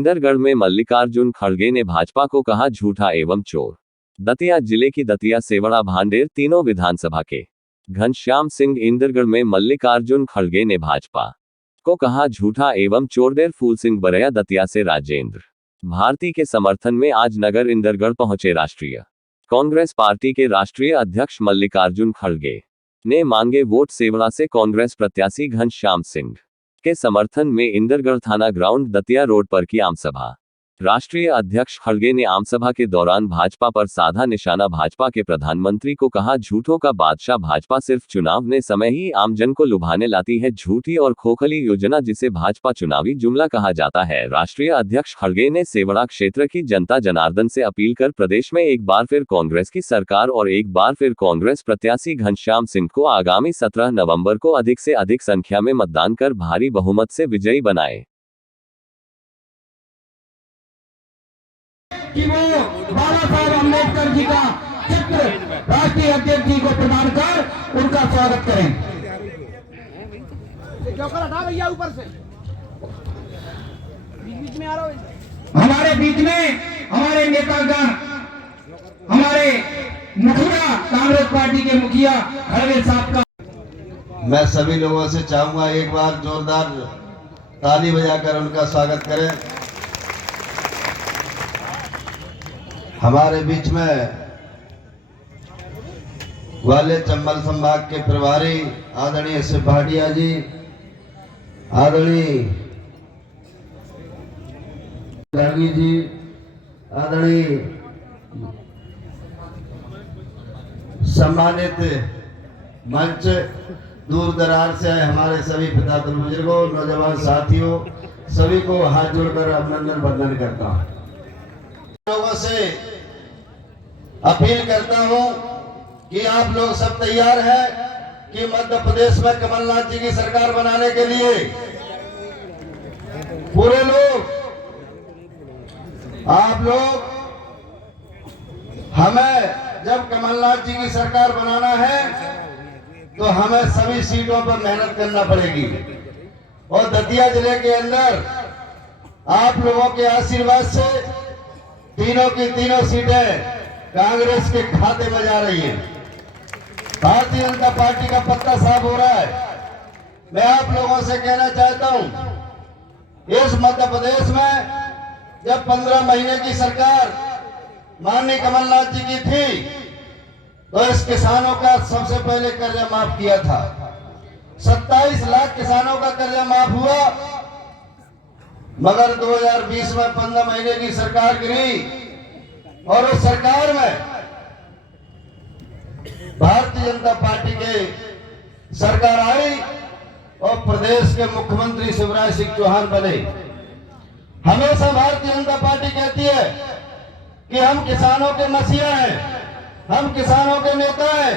इंदरगढ़ में मल्लिकार्जुन खड़गे ने भाजपा को कहा झूठा एवं चोर। दतिया जिले की दतिया, सेवड़ा, भांडेर तीनों विधानसभा के घनश्याम सिंह इंदरगढ़ में मल्लिकार्जुन खड़गे ने भाजपा को कहा झूठा एवं चोर। देर फूल सिंह बरैया दतिया से राजेंद्र भारती के समर्थन में आज नगर इंदरगढ़ पहुंचे राष्ट्रीय कांग्रेस पार्टी के राष्ट्रीय अध्यक्ष मल्लिकार्जुन खड़गे ने मांगे वोट। सेवड़ा से कांग्रेस प्रत्याशी घनश्याम सिंह के समर्थन में इंदरगढ़ थाना ग्राउंड दतिया रोड पर की आमसभा। राष्ट्रीय अध्यक्ष खड़गे ने आमसभा के दौरान भाजपा पर साधा निशाना। भाजपा के प्रधानमंत्री को कहा झूठों का बादशाह भाजपा सिर्फ चुनाव ने समय ही आमजन को लुभाने लाती है। झूठी और खोखली योजना जिसे भाजपा चुनावी जुमला कहा जाता है। राष्ट्रीय अध्यक्ष खड़गे ने सेवड़ा क्षेत्र की जनता जनार्दन से अपील कर प्रदेश में एक बार फिर कांग्रेस की सरकार और एक बार फिर कांग्रेस प्रत्याशी घनश्याम सिंह को आगामी 17 नवंबर को अधिक से अधिक संख्या में मतदान कर भारी बहुमत से विजयी बनाए। कि वो बाबा साहब अम्बेडकर जी का चित्र राष्ट्रीय अध्यक्ष जी को प्रदान कर उनका स्वागत करें। भैया ऊपर से बीच में आ रहा हूं। हमारे बीच में हमारे नेतागण, हमारे मुखिया, कांग्रेस पार्टी के मुखिया खड़गे साहब का मैं सभी लोगों से चाहूंगा एक बार जोरदार ताली बजाकर उनका स्वागत करें। हमारे बीच में ग्वालियर चंबल संभाग के प्रभारी आदरणीय शिव भाटिया जी, आदरणीय गांधी जी, आदरणीय सम्मानित मंच, दूर दराज से हमारे सभी पिता बुजुर्गों, नौजवान साथियों, सभी को हाथ जोड़कर अभिनंदन वंदन करता हूं। लोगों से अपील करता हूं कि आप लोग सब तैयार हैं कि मध्य प्रदेश में कमलनाथ जी की सरकार बनाने के लिए पूरे लोग, आप लोग, हमें जब कमलनाथ जी की सरकार बनाना है तो हमें सभी सीटों पर मेहनत करना पड़ेगी। और दतिया जिले के अंदर आप लोगों के आशीर्वाद से तीनों की तीनों सीटें कांग्रेस के खाते में जा रही हैं। भारतीय जनता पार्टी का पत्ता साफ हो रहा है। मैं आप लोगों से कहना चाहता हूं, इस मध्य प्रदेश में जब 15 महीने की सरकार माननीय कमलनाथ जी की थी तो इस किसानों का सबसे पहले कर्जा माफ किया था। 27 लाख किसानों का कर्जा माफ हुआ। मगर 2020 में 15 महीने की सरकार गिरी और उस सरकार में भारतीय जनता पार्टी के सरकार आई और प्रदेश के मुख्यमंत्री शिवराज सिंह चौहान बने। हमेशा भारतीय जनता पार्टी कहती है कि हम किसानों के मसीहा हैं, हम किसानों के नेता हैं।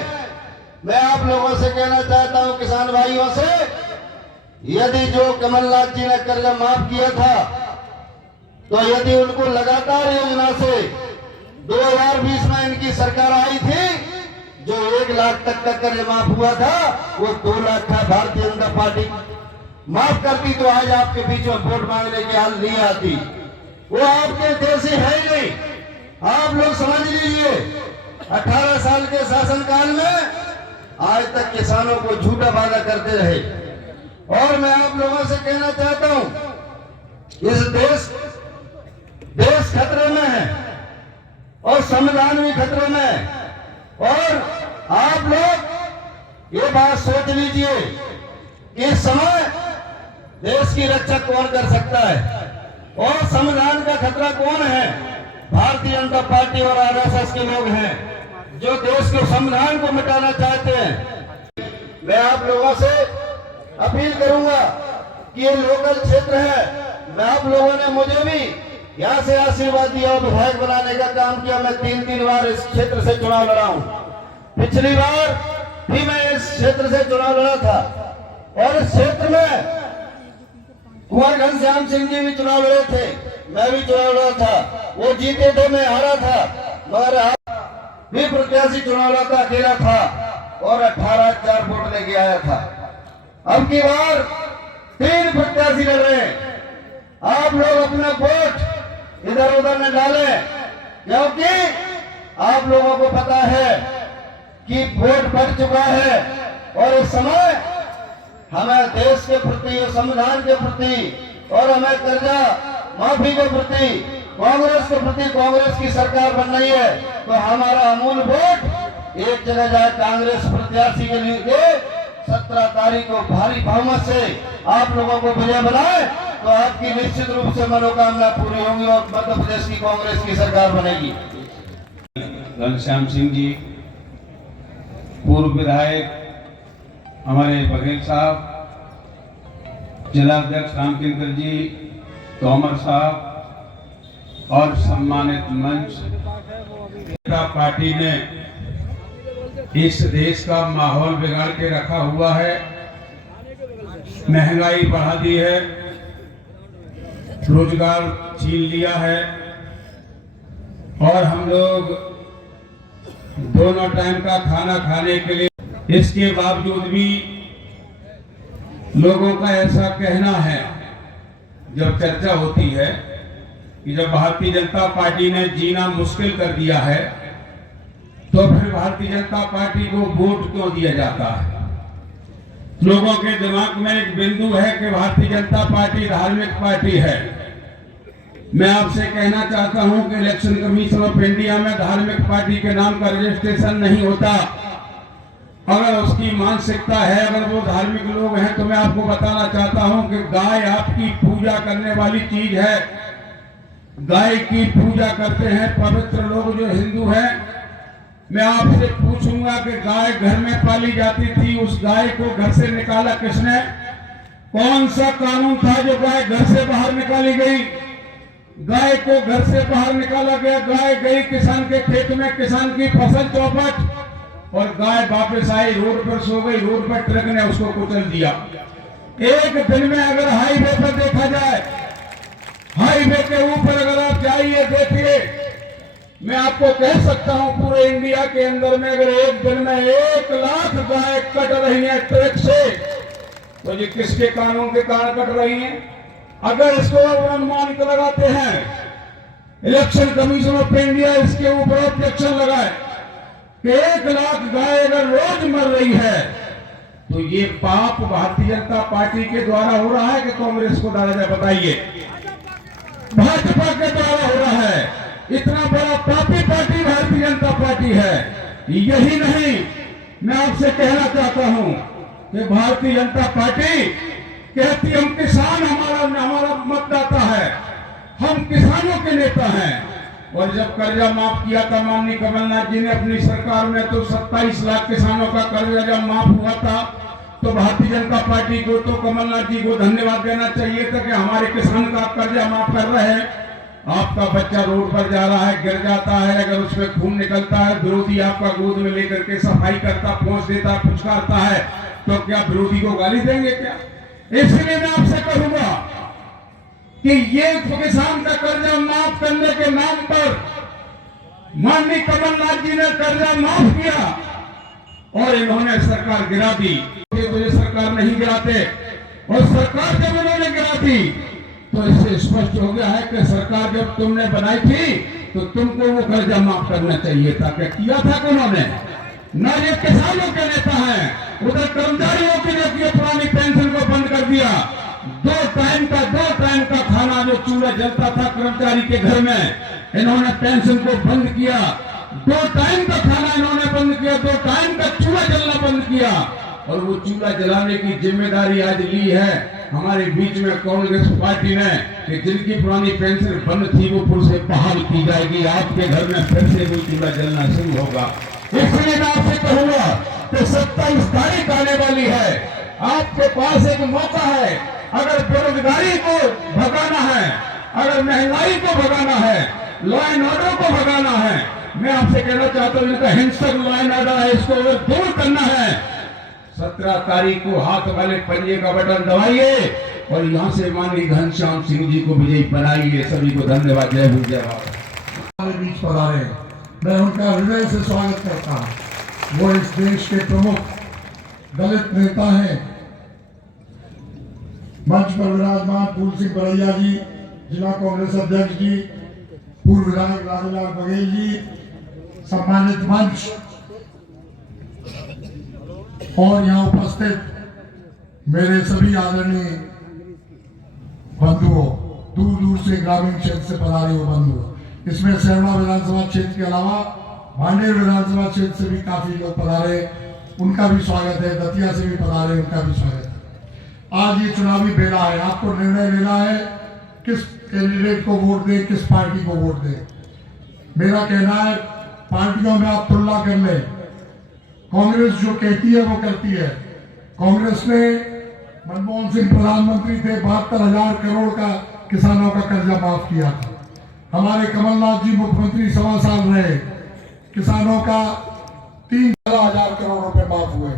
मैं आप लोगों से कहना चाहता हूं, किसान भाइयों से, यदि जो कमलनाथ जी ने कर्जा माफ किया था तो यदि उनको लगातार योजना से 2020 में इनकी सरकार आई थी, जो 1 लाख तक का कर्ज माफ हुआ था वो 2 लाख का भारतीय जनता पार्टी माफ करती तो आज आपके बीच में वोट मांगने की हाल नहीं आती। वो आपके जैसे है ही नहीं। आप लोग समझ लीजिए, 18 साल के शासनकाल में आज तक किसानों को झूठा वादा करते रहे। और मैं आप लोगों से कहना चाहता हूं, इस देश खतरे में है और संविधान भी खतरे में है। और आप लोग ये बात सोच लीजिए कि इस समय देश की रक्षा कौन कर सकता है और संविधान का खतरा कौन है? भारतीय जनता पार्टी और आरएसएस के लोग हैं जो देश के संविधान को मिटाना चाहते हैं। मैं आप लोगों से अपील करूंगा कि ये लोकल क्षेत्र है। मैं आप लोगों ने मुझे भी यहाँ से आशीर्वाद दिया और विधायक बनाने का काम किया। मैं 3 बार इस क्षेत्र से चुनाव लड़ा हूँ। पिछली बार भी मैं इस क्षेत्र से चुनाव लड़ा था और इस क्षेत्र में कुंवर घनश्याम सिंह जी भी चुनाव लड़े थे, मैं भी चुनाव लड़ा था। वो जीते थे, मैं हारा था, मगर भी प्रत्याशी चुनाव लड़ता अकेला था और 18,000 वोट लेके आया था। अब की बार 3 प्रत्याशी लड़ रहे हैं। आप लोग अपना वोट इधर उधर न डालें, क्योंकि आप लोगों को पता है कि वोट बढ़ चुका है और इस समय हमें देश के प्रति और संविधान के प्रति और हमें कर्जा माफी के प्रति कांग्रेस के प्रति, कांग्रेस की सरकार बन रही है, तो हमारा अमूल वोट एक जगह जाए कांग्रेस प्रत्याशी के लिए 17 तारीख को भारी बहुमत से आप लोगों को विजय बनाए तो आपकी निश्चित रूप से मनोकामना पूरी होगी और मध्य प्रदेश की कांग्रेस की सरकार बनेगी। घनश्याम सिंह जी, पूर्व विधायक हमारे बघेल साहब, जिलाध्यक्ष रामकिंकर जी, तोमर साहब और सम्मानित मंच, पार्टी ने इस देश का माहौल बिगाड़ के रखा हुआ है, महंगाई बढ़ा दी है, रोजगार छीन लिया है और हम लोग दोनों टाइम का खाना खाने के लिए, इसके बावजूद भी लोगों का ऐसा कहना है, जब चर्चा होती है कि जब भारतीय जनता पार्टी ने जीना मुश्किल कर दिया है तो फिर भारतीय जनता पार्टी को वोट क्यों दिया जाता है। लोगों के दिमाग में एक बिंदु है कि भारतीय जनता पार्टी धार्मिक पार्टी है। मैं आपसे कहना चाहता हूं कि इलेक्शन कमीशन ऑफ इंडिया में धार्मिक पार्टी के नाम का रजिस्ट्रेशन नहीं होता। अगर उसकी मानसिकता है, अगर वो धार्मिक लोग हैं, तो मैं आपको बताना चाहता हूं कि गाय आपकी पूजा करने वाली चीज है। गाय की पूजा करते हैं पवित्र लोग जो हिंदू हैं। मैं आपसे पूछूंगा कि गाय घर में पाली जाती थी, उस गाय को घर से निकाला किसने? कौन सा कानून था जो गाय घर से बाहर निकाली गई? गाय को घर से बाहर निकाला गया, गाय गई किसान के खेत में, किसान की फसल चौपट और गाय वापस आई, रोड पर सो गई, रोड पर ट्रक ने उसको कुचल दिया। एक दिन में अगर हाईवे पर देखा जाए, हाईवे के ऊपर अगर आप जाइए देखिए, मैं आपको कह सकता हूं पूरे इंडिया के अंदर में अगर एक दिन में 1 लाख गाय कट रही है ट्रक से, तो ये किसके कानून के कारण कट रही है? अगर इसको अनुमानित लगाते हैं, इलेक्शन कमीशन ऑफ इंडिया इसके ऊपर ऑब्जेक्शन लगाए कि 1 लाख गाय अगर रोज मर रही है, तो ये पाप भारतीय जनता पार्टी के द्वारा हो रहा है कि कांग्रेस को डाला जाए? बताइए। भाजपा के द्वारा हो रहा है। इतना बड़ा पापी पार्टी भारतीय जनता पार्टी है। यही नहीं, मैं आपसे कहना चाहता हूं कि भारतीय जनता पार्टी कहती हम किसान, हमारा मतदाता है, हम किसानों के नेता हैं। और जब कर्जा माफ किया था माननीय कमलनाथ जी ने अपनी सरकार में, तो 27 लाख किसानों का कर्जा जब माफ हुआ था, तो भारतीय जनता पार्टी को, तो कमलनाथ जी को धन्यवाद देना चाहिए था कि हमारे किसान का कर्जा माफ कर रहे हैं। आपका बच्चा रोड पर जा रहा है, गिर जाता है, अगर उसमें खून निकलता है, विरोधी आपका गोद में लेकर के सफाई करता, पहुंच देता, पुचकारता है, तो क्या विरोधी को गाली देंगे क्या? इसलिए मैं आपसे कहूंगा कि ये किसान का कर्जा माफ करने के नाम पर माननीय कमलनाथ जी ने कर्जा माफ किया और इन्होंने सरकार गिरा दी। तो ये सरकार नहीं गिराते, और सरकार जब उन्होंने गिरा दी तो इससे स्पष्ट हो गया है कि सरकार जब तुमने बनाई थी तो तुमको वो कर्जा माफ करना चाहिए था। क्या किया था उन्होंने? न ये किसानों के नेता हैं, उधर कर्मचारियों के लिए पुरानी पेंशन को बंद कर दिया। 2 टाइम का खाना जो चूल्हा जलता था कर्मचारी के घर में, इन्होंने पेंशन को बंद किया। 2 टाइम का खाना इन्होंने बंद किया, 2 टाइम का चूल्हा जलना बंद किया। और वो चूल्हा जलाने की जिम्मेदारी आज ली है हमारे बीच में कांग्रेस पार्टी ने कि जिनकी पुरानी पेंशन बंद थी वो फिर से बहाल की जाएगी। आपके घर में फिर से वो चूल्हा जलना शुरू होगा। इसलिए मैं आपसे कहूंगा कि 27 तारीख आने वाली है, आपके पास एक मौका है। अगर बेरोजगारी को भगाना है, अगर महंगाई को भगाना है, लॉ एंड ऑर्डर को भगाना है, मैं आपसे कहना चाहता हूं इनका हिंसक लॉ एंड ऑर्डर है, इसको अगर दूर करना है, 17 तारीख को हाथ वाले पंजे का बटन दबाइए और यहां से माननीय घनश्याम सिंह जी को विजयी बनाइए। सभी को धन्यवाद। जय हिंद, जय भारत। बीच पर आ रहे हैं, मैं उनका हृदय से स्वागत करता हूं। वो इस देश के प्रमुख दलित नेता हैं। मंच पर विराजमान फूल सिंह बरैया जी, जिला कांग्रेस अध्यक्ष जी, पूर्व विधायक राजूलाल बघेल जी, सम्मानित मंच और यहाँ उपस्थित मेरे सभी आदरणीय बंधुओं, दूर दूर से ग्रामीण क्षेत्र से पधारे हुए बंधुओं, इसमें सेवड़ा विधानसभा क्षेत्र के अलावा भांडेर विधानसभा क्षेत्र से भी काफी लोग पधारे, उनका भी स्वागत है। दतिया से भी पधारे, उनका भी स्वागत है। आज ये चुनावी बेला है, आपको निर्णय लेना है किस कैंडिडेट को वोट दें, किस पार्टी को वोट दें। मेरा कहना है पार्टियों में आप तुलना कर लें। कांग्रेस जो कहती है वो करती है। कांग्रेस ने मनमोहन सिंह प्रधानमंत्री थे, 72,000 करोड़ का किसानों का कर्जा माफ किया था। हमारे कमलनाथ जी मुख्यमंत्री 1.25 साल रहे, किसानों का 3,000 करोड़ रुपए माफ हुए।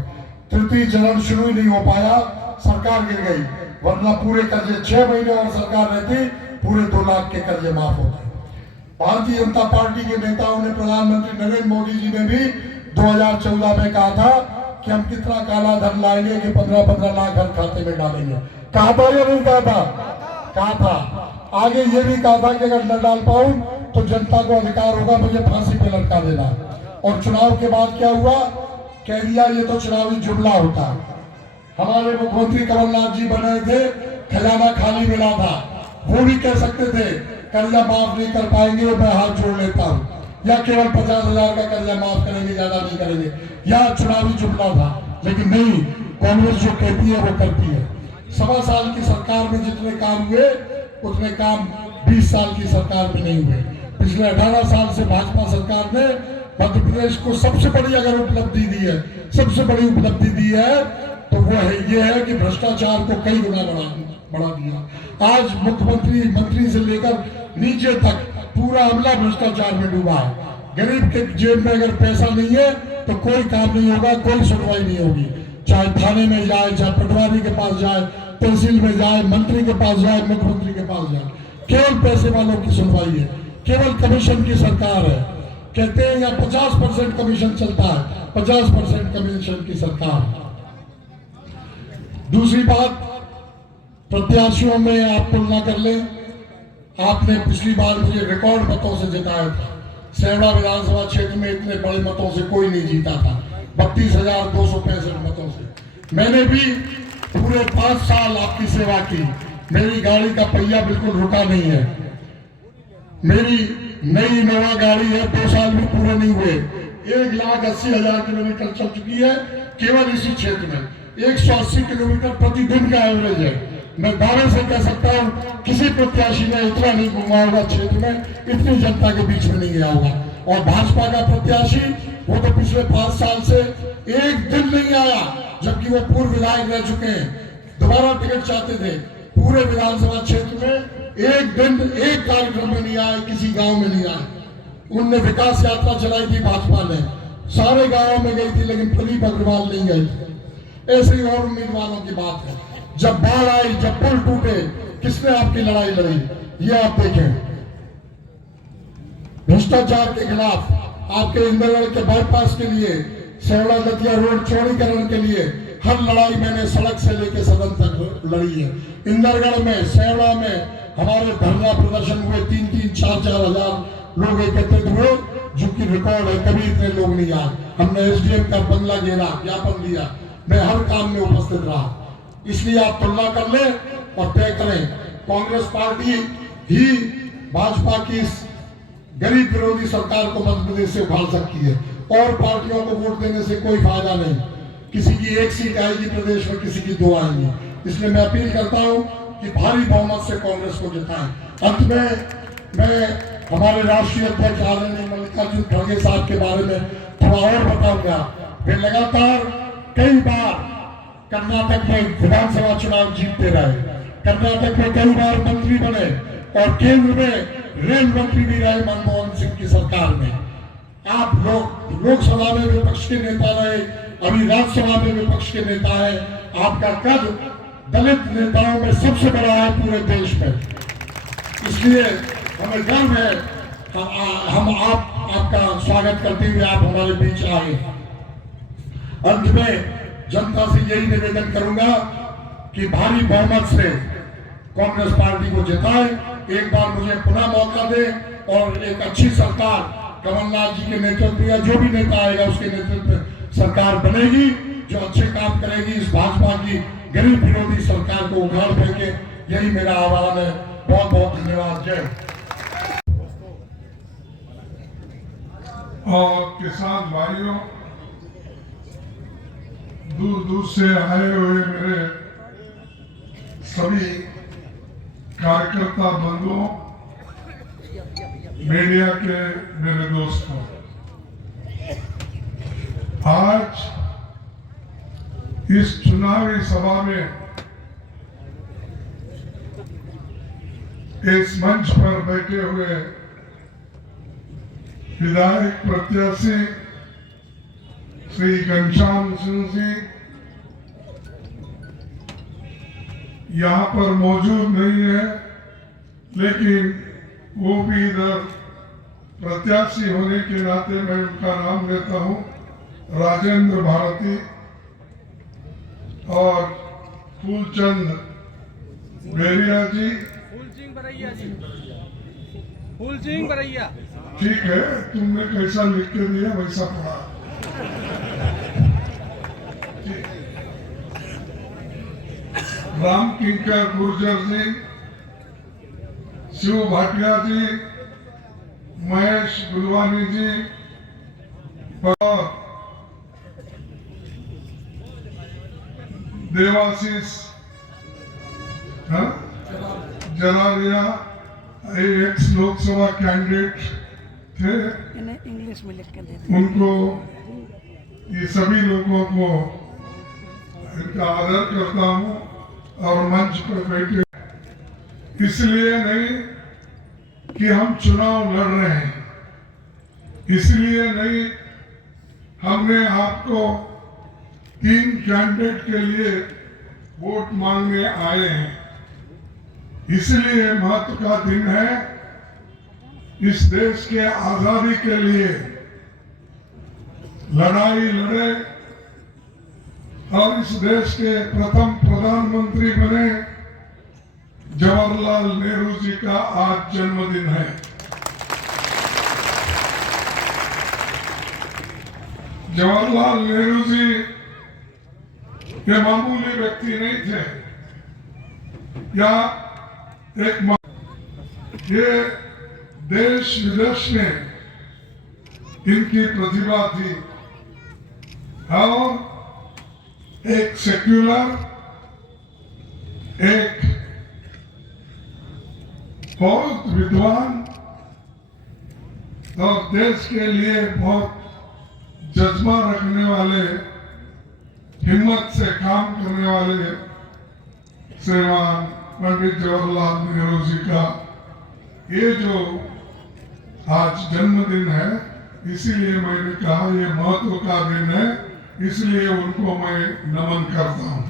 तृतीय चरण शुरू ही नहीं हो पाया, सरकार गिर गई, वरना पूरे कर्जे 6 महीने और सरकार रहती, पूरे 2 लाख के कर्जे माफ होते। भारतीय जनता पार्टी के नेताओं ने, प्रधानमंत्री नरेंद्र मोदी जी ने भी 2014 में कहा था कि हम कितना काला धन लाएंगे कि 15-15 लाख हर खाते में डालेंगे। कहा था या नहीं कहा था? कहा था। आगे ये भी कहा था कि अगर न डाल पाऊं तो जनता को अधिकार होगा मुझे फांसी पे लटका देना। और चुनाव के बाद क्या हुआ? कह दिया ये तो चुनावी जुमला होता। हमारे मुख्यमंत्री कमलनाथ जी बने थे, खजाना खाली मिला था, वो भी कह सकते थे कर्जा माफ नहीं कर पाएंगे, मैं हाथ जोड़ लेता हूँ, या केवल 50,000 का कर्जा माफ करेंगे, ज्यादा नहीं करेंगे, या चुनावी जुमला था। लेकिन नहीं, कांग्रेस जो कहती है वो करती है। 1.25 साल की सरकार में जितने काम हुए उतने काम 20 साल की सरकार में नहीं हुए। पिछले 18 साल से भाजपा सरकार ने मध्य प्रदेश को सबसे बड़ी अगर उपलब्धि दी है, सबसे बड़ी उपलब्धि दी है तो वो है ये है कि भ्रष्टाचार को कई गुना बढ़ा दिया। आज मुख्यमंत्री, मंत्री से लेकर नीचे तक पूरा अमला भ्रष्टाचार में डूबा है। गरीब के जेब में अगर पैसा नहीं है तो कोई काम नहीं होगा, कोई सुनवाई नहीं होगी। चाहे थाने में जाए, चाहे पटवारी के पास जाए, तहसील में जाए, मंत्री के पास जाए, मुख्यमंत्री के पास जाए, केवल पैसे वालों की सुनवाई है, केवल कमीशन की सरकार है। कहते हैं यहाँ 50% कमीशन चलता है, 50% कमीशन की सरकार। दूसरी बात, प्रत्याशियों में आप तुलना कर लें। आपने पिछली बार मुझे रिकॉर्ड मतों से जिताया था। सेवड़ा विधानसभा क्षेत्र में इतने बड़े मतों से कोई नहीं जीता था, 32,265 मतों से। मैंने भी पूरे 5 साल आपकी सेवा की। मेरी गाड़ी का पहिया बिल्कुल रुका नहीं है। मेरी नई इनोवा गाड़ी है, 2 साल भी पूरे नहीं हुए, 1,80,000 किलोमीटर चल चुकी है केवल इसी क्षेत्र में। 180 किलोमीटर प्रतिदिन का एवरेज है। मैं दावे से कह सकता हूँ किसी प्रत्याशी ने इतना नहीं घुमा होगा क्षेत्र में, इतनी जनता के बीच में नहीं गया होगा। और भाजपा का प्रत्याशी वो तो पिछले 5 साल से एक दिन नहीं आया, जबकि वो पूर्व विधायक रह चुके हैं, दोबारा टिकट चाहते थे। पूरे विधानसभा क्षेत्र में एक दिन एक कार्यक्रम में नहीं आए, किसी गांव में नहीं आए। उनने विकास यात्रा चलाई थी भाजपा ने, सारे गांवों में गई थी, लेकिन प्रदीप अग्रवाल नहीं गई थी। ऐसे ही और उम्मीदवारों की बात है। जब बाढ़ आई, जब पुल टूटे, किसने आपकी लड़ाई लड़ी? ये आप देखें। भ्रष्टाचार के खिलाफ आपके इंद्रगढ़ के बाईपास के लिए, सेवड़ा दतिया रोड चौड़ीकरण के लिए हर लड़ाई मैंने सड़क से लेकर सदन तक लड़ी है। इंद्रगढ़ में, सेवड़ा में हमारे धरना प्रदर्शन हुए, 3-3, 4-4 हजार लोग एकत्रित हुए, जो कि रिकॉर्ड है, कभी इतने लोग नहीं आए। हमने SDM का बंगला घेरा, ज्ञापन दिया, मैं हर काम में उपस्थित रहा। इसलिए आप तुलना कर लें और तय करें। कांग्रेस पार्टी ही भाजपा की गरीब विरोधी सरकार को मध्य प्रदेश से उखाड़ सकती है, और पार्टियों को वोट देने से कोई फायदा नहीं। किसी की 1 सीट आएगी प्रदेश में, किसी की 2 आएंगी। इसलिए मैं अपील करता हूं कि भारी बहुमत से कांग्रेस को जिताएं। अंत में मैं हमारे राष्ट्रीय अध्यक्ष आदरणीय मल्लिकार्जुन खड़गे साहब के बारे में थोड़ा और बताऊंगा। वे लगातार कई बार कर्नाटक में विधानसभा चुनाव जीतते रहे, कर्नाटक में कई बार मंत्री बने, और केंद्र में रेल मंत्री भी रहे मनमोहन सिंह की सरकार में। आप लोग लोकसभा में विपक्ष के नेता रहे, अभी राज्यसभा में विपक्ष के नेता है। आपका कद दलित नेताओं में सबसे बड़ा है पूरे देश में। इसलिए हमें गर्व है, हम आपका स्वागत करते हुए आप हमारे बीच आए। अंत में जनता से यही निवेदन करूंगा कि भारी बहुमत से कांग्रेस पार्टी को जिताएं एक बार मुझे पुनः मौका दे और एक अच्छी सरकार कमलनाथ जी के नेतृत्व या जो भी नेता आएगा उसके नेतृत्व में सरकार बनेगी, जो अच्छे काम करेगी। इस भाजपा की गरीब विरोधी सरकार को उखाड़ फेंके, यही मेरा आह्वान है। बहुत बहुत धन्यवाद। जय। और किसान भाइयों, दूर दूर से आए हुए मेरे सभी कार्यकर्ता बंधुओं, मीडिया के मेरे दोस्तों, आज इस चुनावी सभा में इस मंच पर बैठे हुए विधायक प्रत्याशी श्री घनश्याम सिंह जी यहाँ पर मौजूद नहीं है, लेकिन वो भी इधर प्रत्याशी होने के नाते मैं उनका नाम लेता हूँ, राजेंद्र भारती और फूलचंद बेरिया जी। फूल सिंह बरैया। ठीक है, तुमने कैसा लिख के दिया वैसा पढ़ा। राम किंकर गुर्जर जी, शिव भाटिया जी, महेश गुलवानी जी और देवाशीष जलारिया, एक्स लोकसभा कैंडिडेट थे, इंग्लिश में लिख के दे उनको, ये सभी लोगों को इनका आदर करता हूँ। और मंच पर बैठे इसलिए नहीं कि हम चुनाव लड़ रहे हैं, इसलिए नहीं हमने आपको 3 कैंडिडेट के लिए वोट मांगने आए हैं, इसलिए महत्व का दिन है। इस देश के आजादी के लिए लड़ाई लड़े और इस देश के प्रथम प्रधानमंत्री बने जवाहरलाल नेहरू जी का आज जन्मदिन है। जवाहरलाल नेहरू जी ये मामूली व्यक्ति नहीं थे या ये देश विदेश में इनकी प्रतिभा थी और एक सेक्युलर, एक बहुत विद्वान और देश के लिए बहुत जज्बा रखने वाले, हिम्मत से काम करने वाले श्रीमान पंडित जवाहरलाल नेहरू जी का ये जो आज जन्मदिन है, इसीलिए मैंने कहा ये महत्व का दिन है, इसलिए उनको मैं नमन करता हूं।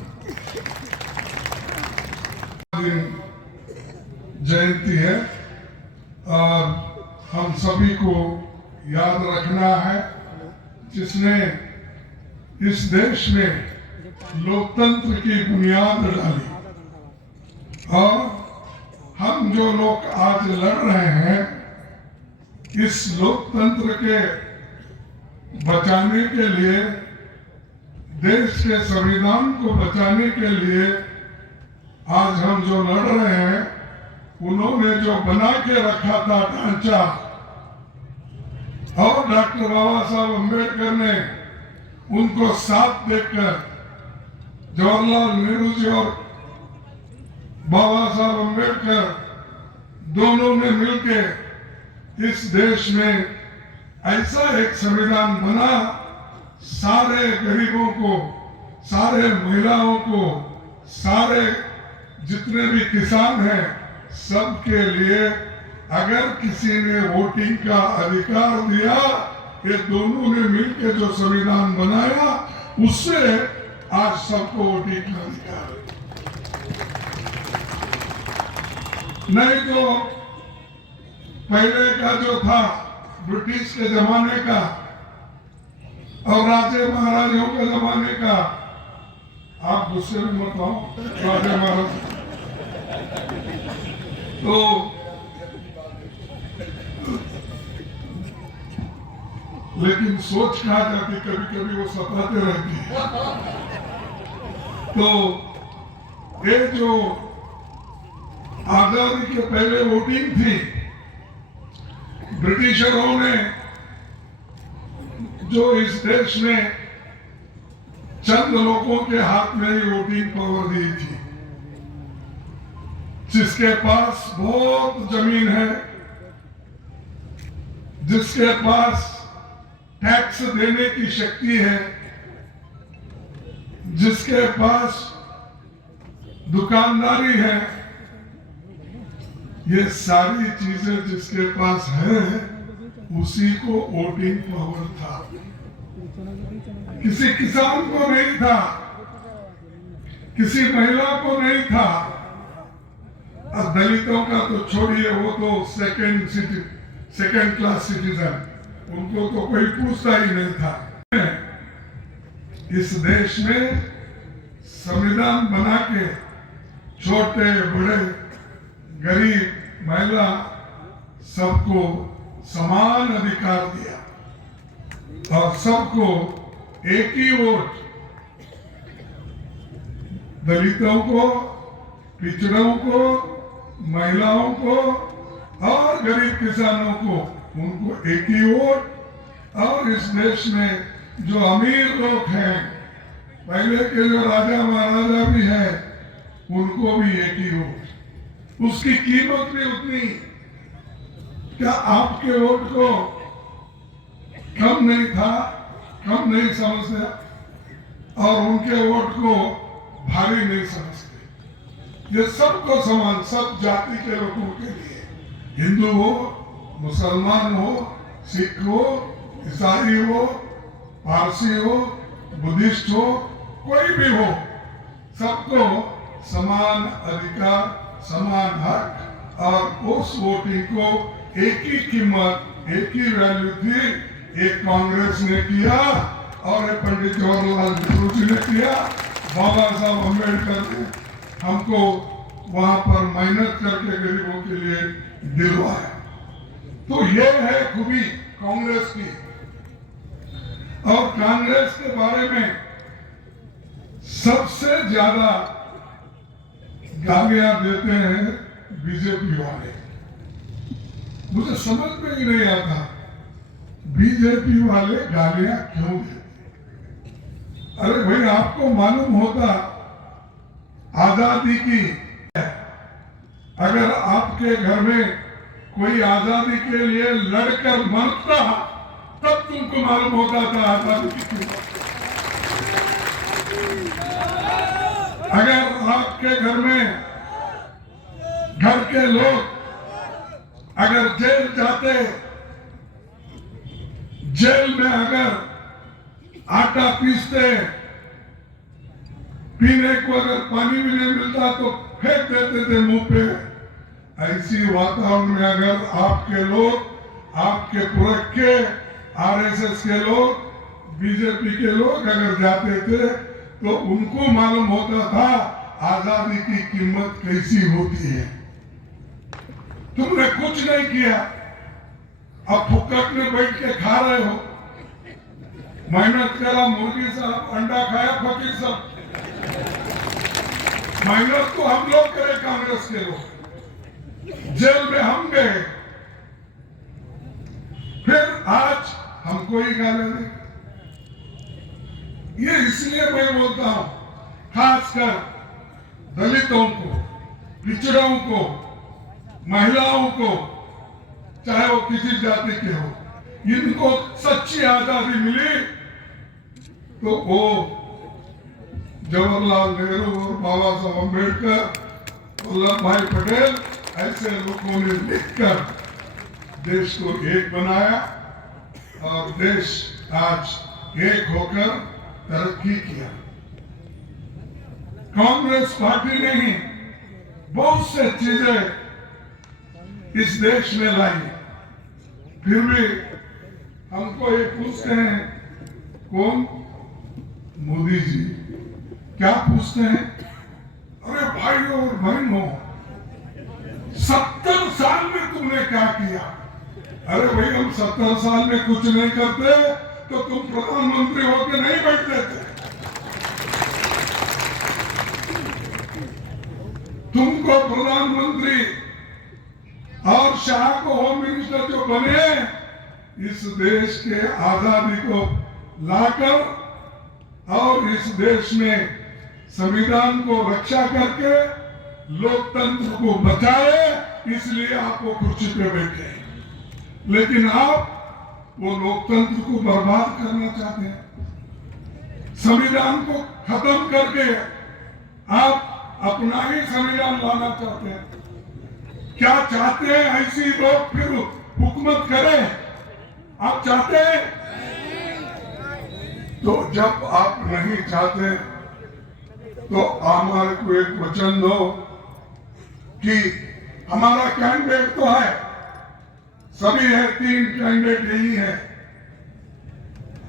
दिन जयंती है और हम सभी को याद रखना है, जिसने इस देश में लोकतंत्र की बुनियाद डाली। और हम जो लोग आज लड़ रहे हैं, इस लोकतंत्र के बचाने के लिए, देश के संविधान को बचाने के लिए आज हम जो लड़ रहे हैं, उन्होंने जो बना के रखा था ढांचा, और डॉक्टर बाबा साहब अम्बेडकर ने उनको साथ देकर जवाहरलाल नेहरू जी और बाबा साहब अम्बेडकर दोनों ने मिलकर इस देश में ऐसा एक संविधान बना, सारे गरीबों को, सारे महिलाओं को, सारे जितने भी किसान हैं, सबके लिए अगर किसी ने वोटिंग का अधिकार दिया, ये दोनों ने मिलकर जो संविधान बनाया, उससे आज सबको वोटिंग का अधिकार है। नहीं तो पहले का जो था ब्रिटिश के जमाने का और राजे महाराजों के जमाने का, आप गुस्से में मत आओ, राजे महाराज तो लेकिन सोच कहा जाती, कभी कभी वो सताते रहती है। तो ये जो आजादी के पहले वोटिंग थी, ब्रिटिशरों ने जो इस देश में चंद लोगों के हाथ में ही वोटिंग पावर दी थी। जिसके पास बहुत जमीन है, जिसके पास टैक्स देने की शक्ति है, जिसके पास दुकानदारी है, ये सारी चीजें जिसके पास है उसी को वोटिंग पावर था। किसी किसान को नहीं था, किसी महिला को नहीं था। और दलितों का तो छोड़िए, वो तो सेकंड क्लास सिटीजन, उनको तो कोई पूछता ही नहीं था। इस देश में संविधान बना के छोटे बड़े गरीब महिला सबको समान अधिकार दिया और सबको एक ही वोट, दलितों को, पिछड़ों को, महिलाओं को और गरीब किसानों को, उनको एक ही वोट। और इस देश में जो अमीर लोग हैं, पहले के जो राजा महाराजा भी हैं, उनको भी एक ही वोट। उसकी कीमत भी उतनी। क्या आपके वोट को कम नहीं था, कम नहीं समझते और उनके वोट को भारी नहीं समझते। ये सबको समान, सब जाति के लोगों के लिए, हिंदू हो, मुसलमान हो, सिख हो, ईसाई हो, पारसी हो, बुद्धिस्ट हो, कोई भी हो, सबको समान अधिकार, समान हक। और उस वोटिंग को एक ही कीमत, एक ही वैल्यू थी। एक कांग्रेस ने किया और एक पंडित जवाहरलाल नेहरू जी ने किया। बाबा साहब अम्बेडकर ने हमको वहां पर मेहनत करके गरीबों के लिए दिलवाया। तो ये है खूबी कांग्रेस की। और कांग्रेस के बारे में सबसे ज्यादा गालियां देते हैं बीजेपी वाले। मुझे समझ में ही नहीं आता बीजेपी वाले गालियां क्यों देते। अरे भाई, आपको मालूम होता आजादी की, अगर आपके घर में कोई आजादी के लिए लड़कर मरता तब तुमको मालूम होता था आजादी की कीमत। अगर आपके घर में घर के लोग अगर जेल जाते, जेल में अगर आटा पीसते, पीने को अगर पानी भी नहीं मिलता तो फेंक देते थे मुंह पे। ऐसी वातावरण में अगर आपके लोग, आपके पुरखे, आरएसएस के लोग, बीजेपी के लोग अगर जाते थे तो उनको मालूम होता था आजादी की कीमत कैसी होती है। तुमने कुछ नहीं किया, अब फुक्कट में बैठ के खा रहे हो। मेहनत करा, मुर्गी साहब, अंडा खाया फकीर साहब। मेहनत तो हम लोग करे, कांग्रेस के लोग। जेल में हम गए, फिर आज हमको ही गाली दे। ये इसलिए मैं बोलता हूं, खासकर दलितों को, पिछड़ों को, महिलाओं को, चाहे वो किसी जाति के हो, इनको सच्ची आजादी मिली तो वो जवाहरलाल नेहरू और बाबा साहब अम्बेडकर, वल्लभ भाई पटेल ऐसे लोगों ने लिखकर देश को एक बनाया और देश आज एक होकर तरक्की किया। कांग्रेस पार्टी ने ही बहुत से चीजें इस देश में लाई, फिर भी हमको ये पूछते हैं, कौन? मोदी जी। क्या पूछते हैं? अरे भाइयों और बहनों, 70 साल में तुमने क्या किया? अरे भाई, हम 70 साल में कुछ नहीं करते तो तुम प्रधानमंत्री होके नहीं बैठते थे। तुमको प्रधानमंत्री और शाह को होम मिनिस्टर जो बने, इस देश के आजादी को लाकर और इस देश में संविधान को रक्षा करके लोकतंत्र को बचाए, इसलिए आप वो कुर्सी पे बैठे। लेकिन आप वो लोकतंत्र को बर्बाद करना चाहते हैं। संविधान को खत्म करके आप अपना ही संविधान लाना चाहते हैं। क्या चाहते हैं ऐसी लोग फिर हुकूमत करें? आप चाहते हैं? तो जब आप नहीं चाहते तो हमारे को एक वचन दो कि हमारा कैंडिडेट तो है, सभी है, 3 कैंडिडेट यही है,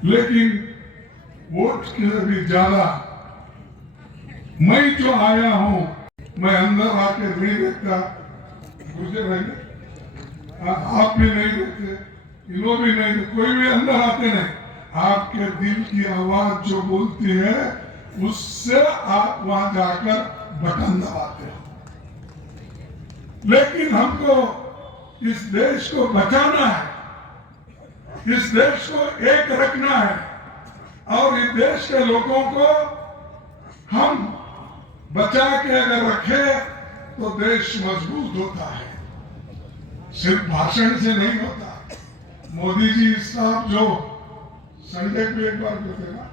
लेकिन वोट के भी ज्यादा मैं जो आया हूं, मैं अंदर आके नहीं देखता, मुझे नहीं, आप भी नहीं देखते, इन्हों भी नहीं देखते, कोई भी अंदर आते नहीं। आपके दिल की आवाज जो बोलती है उससे आप वहां जाकर बटन दबाते हो। लेकिन हमको इस देश को बचाना है, इस देश को एक रखना है और इस देश के लोगों को हम बचा के अगर रखे तो देश मजबूत होता है, सिर्फ भाषण से नहीं होता। मोदी जी साहब जो संडे को एक बार कहते ना,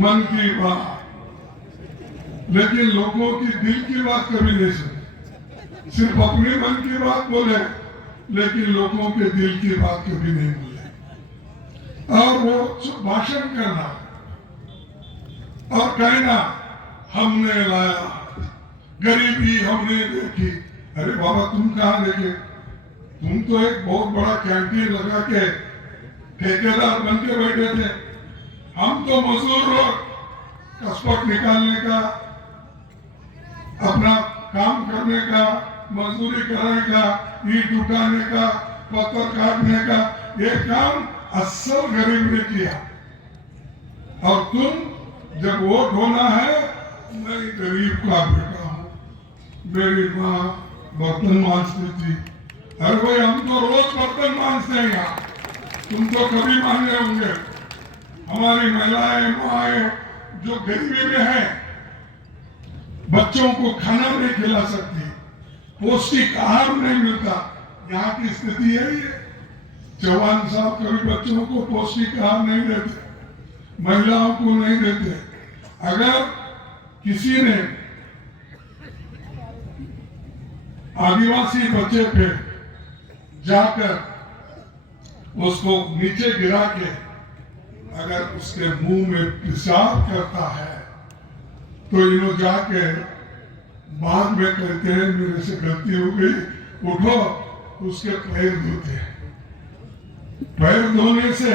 मन की बात, लेकिन लोगों की दिल की बात कभी नहीं सुनी। सिर्फ अपने मन की बात बोले, लेकिन लोगों के दिल की बात कभी नहीं बोले। और वो भाषण करना और कहना हमने लाया, गरीबी हमने देखी। अरे बाबा, तुम कहां देखे? तुम तो एक बहुत बड़ा कैंटीन लगा के ठेकेदार बन के बैठे थे। हम तो मजदूर लोग कसपट निकालने का, अपना काम करने का, मजदूरी करने का, ईंट उठाने का, पत्थर काटने का, ये काम असल गरीब ने किया। और तुम जब वोट होना है, मैं गरीब का बेटा हूँ, मेरी माँ बर्तन मांजती थी। अरे भाई, हम तो रोज बर्तन मांजते हैं यहाँ, तुम तो कभी मांगे होंगे। हमारी महिलाएं, माएं जो गरीबी में है, बच्चों को खाना नहीं खिला सकती, पौष्टिक आहार नहीं मिलता, यहाँ की स्थिति है ये। जवान साहब कभी बच्चों को पौष्टिक आहार नहीं देते, महिलाओं को नहीं देते। अगर किसी ने आदिवासी बच्चे पे जाकर उसको नीचे गिरा के अगर उसके मुंह में पेशाब करता है, तो इन्हों जाके बाद में कहते हैं मेरे से गलती हो गई, उठो, उसके पैर धोते हैं। पैर धोने से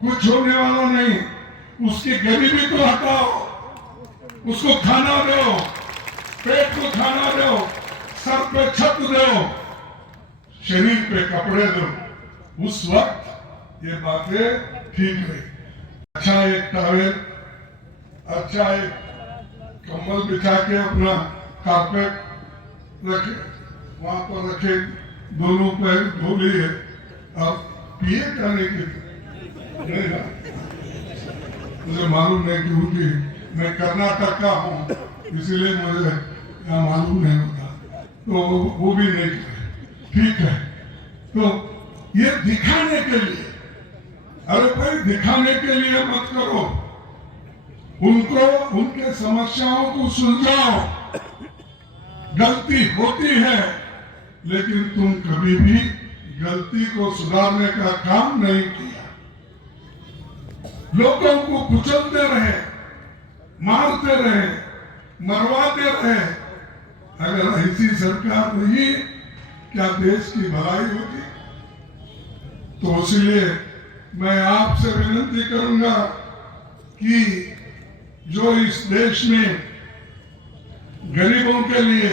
कुछ होने वाला नहीं, उसकी गरीबी को हटाओ, उसको खाना दो, पेट को खाना दो, सर पे छत दो, शरीर पे कपड़े दो। उस वक्त ये बातें ठीक रही। अच्छा एक टॉवेल, अच्छा एक कंबल बिछा के अपना कारपेट रखे, वहां पर रखे, दोनों पैर धो लिए। अब पिए करने की नहीं ना, मुझे मालूम नहीं क्योंकि मैं कर्नाटक का हूँ, इसीलिए मुझे मालूम नहीं होता, तो वो भी नहीं करे। ठीक है, तो ये दिखाने के लिए, अरे भाई दिखाने के लिए मत करो, उनको उनके समस्याओं को सुलझाओ। गलती होती है, लेकिन तुम कभी भी गलती को सुधारने का काम नहीं किया। लोगों को कुचलते रहे, मारते रहे, मरवाते रहे। अगर ऐसी सरकार रही, क्या देश की भलाई होती? तो इसलिए मैं आपसे विनती करूंगा कि जो इस देश में गरीबों के लिए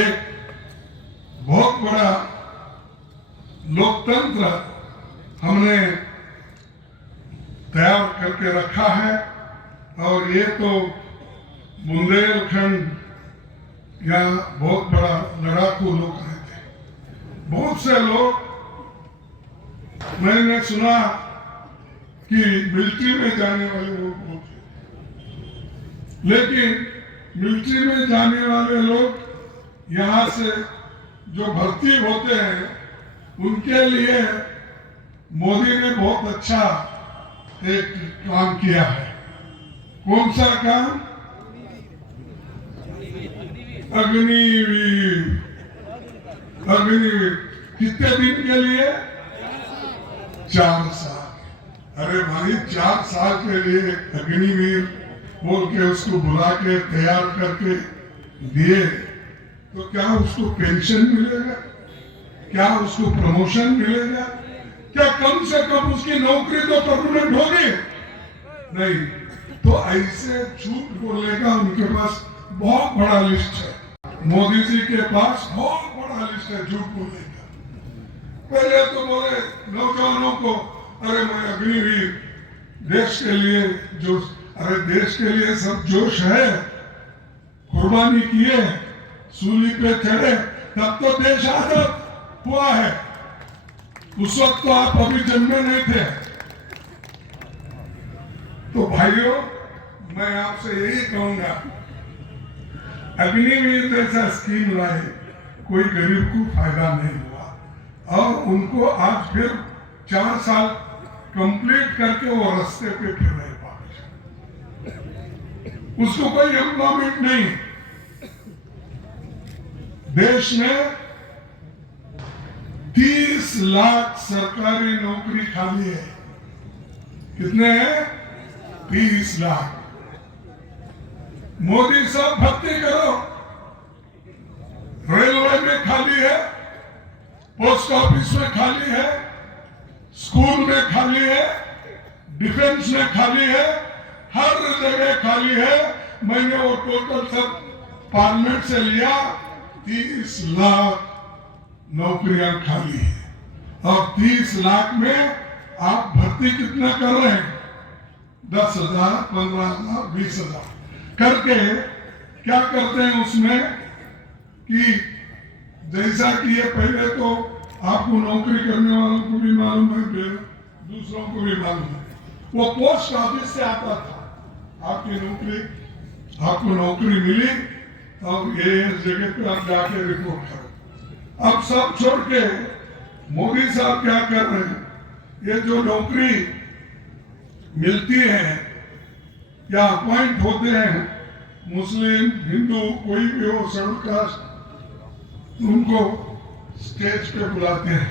एक बहुत बड़ा लोकतंत्र हमने तैयार करके रखा है। और ये तो बुंदेलखंड या बहुत बड़ा लड़ाकू लोग रहते हैं। बहुत से लोग, मैंने सुना कि मिलिट्री में जाने वाले लोग होते, लेकिन मिलिट्री में जाने वाले लोग यहाँ से जो भर्ती होते हैं उनके लिए मोदी ने बहुत अच्छा एक काम किया है। कौन सा काम? अग्निवीर। अग्निवीर कितने दिन के लिए? 4 साल। अरे भाई 4 साल के लिए अग्निवीर बोल के उसको बुला के तैयार करके दिए, तो क्या उसको पेंशन मिलेगा? क्या उसको प्रमोशन मिलेगा? क्या कम से कम उसकी नौकरी तो परमानेंट होगी? नहीं। तो ऐसे झूठ बोलने का उनके पास बहुत बड़ा लिस्ट है। मोदी जी के पास बहुत बड़ा लिस्ट है झूठ बोलने का। पहले तो बोले नौजवानों को, अरे मैं अग्निवीर, देश के लिए जोश, अरे देश के लिए सब जोश है, कुर्बानी किए, सूली पे चढ़े, तब तो देश आजाद हुआ है। उस वक्त तो आप अभी जन्मे नहीं थे। तो भाइयों, मैं आपसे यही कहूंगा, अग्निवीर जैसा स्कीम लाए, कोई गरीब को फायदा नहीं हुआ। और उनको आज फिर 4 साल कंप्लीट करके वो रास्ते पे फिर रहे पाए, उसको कोई एम्प्लॉयमेंट नहीं। देश में 30 लाख सरकारी नौकरी खाली है। कितने हैं? 30 लाख। मोदी साहब भर्ती करो। रेलवे में खाली है, पोस्ट ऑफिस में खाली है, स्कूल में खाली है, डिफेंस में खाली है, हर जगह खाली है। मैंने वो टोटल सब पार्लियामेंट से लिया, 30 लाख नौकरियां खाली है। और 30 लाख में आप भर्ती कितना कर रहे हैं? 10,000, 15,000, 20,000 करके क्या करते हैं उसमें कि जैसा कि ये पहले तो आपको नौकरी करने वालों को भी मालूम है, दूसरों को भी मालूम है, वो पोस्ट ऑफिस से आता था। आपकी नौकरी, आपको नौकरी मिली और ये जगह पे आप जाके रिपोर्ट करो। अब सब छोड़ के मोदी साहब क्या कर रहे हैं? ये जो नौकरी मिलती है या अपॉइंट होते हैं, मुस्लिम, हिंदू, कोई भी हो, शेड्यूल कास्ट, उनको स्टेज पे बुलाते हैं।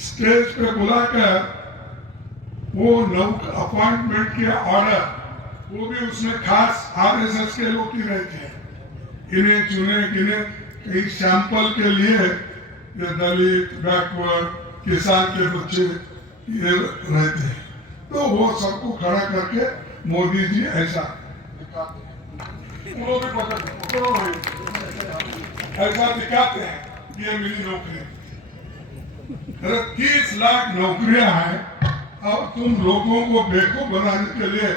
स्टेज पे बुलाकर वो अपॉइंटमेंट के ऑर्डर, वो भी उसमें खास RSS के लोग ही रहते हैं। इन्हें चुने गिने एक सैंपल के लिए ये दलित, बैकवर्ड, किसान के बच्चे ये रहते हैं। तो वो सबको खड़ा करके मोदी जी ऐसा दिखाते हैं, ऐसा दिखाते हैं कि ये मेरी नौकरी। 30 लाख नौकरियां हैं और तुम लोगों को बेवकूफ बनाने के लिए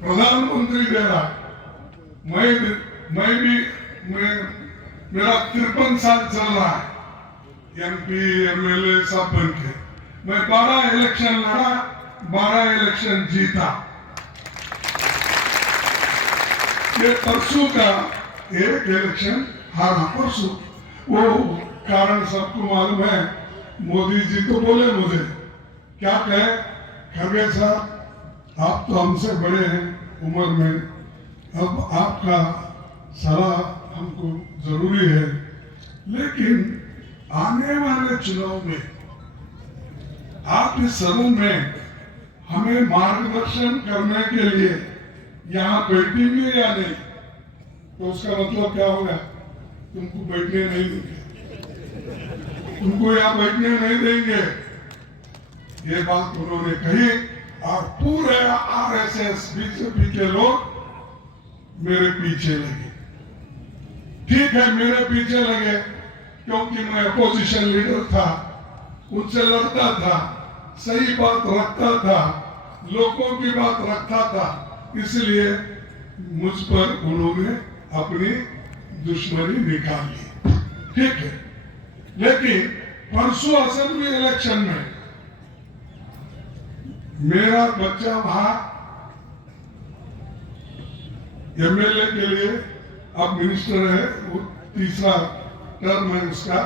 प्रधानमंत्री दे रहा है। मेरा 53 साल चल रहा है, MP, MLA सब बन के। मैं 12 इलेक्शन लड़ा, 12 इलेक्शन जीता। ये परसों का एक इलेक्शन हारा, परसों। वो कारण सबको मालूम है। मोदी जी तो बोले मुझे, क्या कहे, खड़गे साहब आप तो हमसे बड़े हैं उम्र में, अब आपका सलाह हमको जरूरी है, लेकिन आने वाले चुनाव में आप इस सदन में हमें मार्गदर्शन करने के लिए यहाँ बैठेंगे या नहीं? तो उसका मतलब क्या होगा? तुमको बैठने नहीं देंगे, तुमको यहाँ बैठने नहीं देंगे। ये बात उन्होंने कही और पूरे RSS, बीजेपी के लोग मेरे पीछे लगे। ठीक है, मेरे पीछे लगे, क्योंकि मैं अपोजिशन लीडर था, उनसे लड़ता था, सही बात रखता था, लोगों की बात रखता था, इसलिए मुझ पर उन्होंने अपनी दुश्मनी निकाल ली। ठीक है, लेकिन परसों असेंबली इलेक्शन में मेरा बच्चा वहां एमएलए के लिए अब मिनिस्टर है, वो तीसरा टर्म है उसका,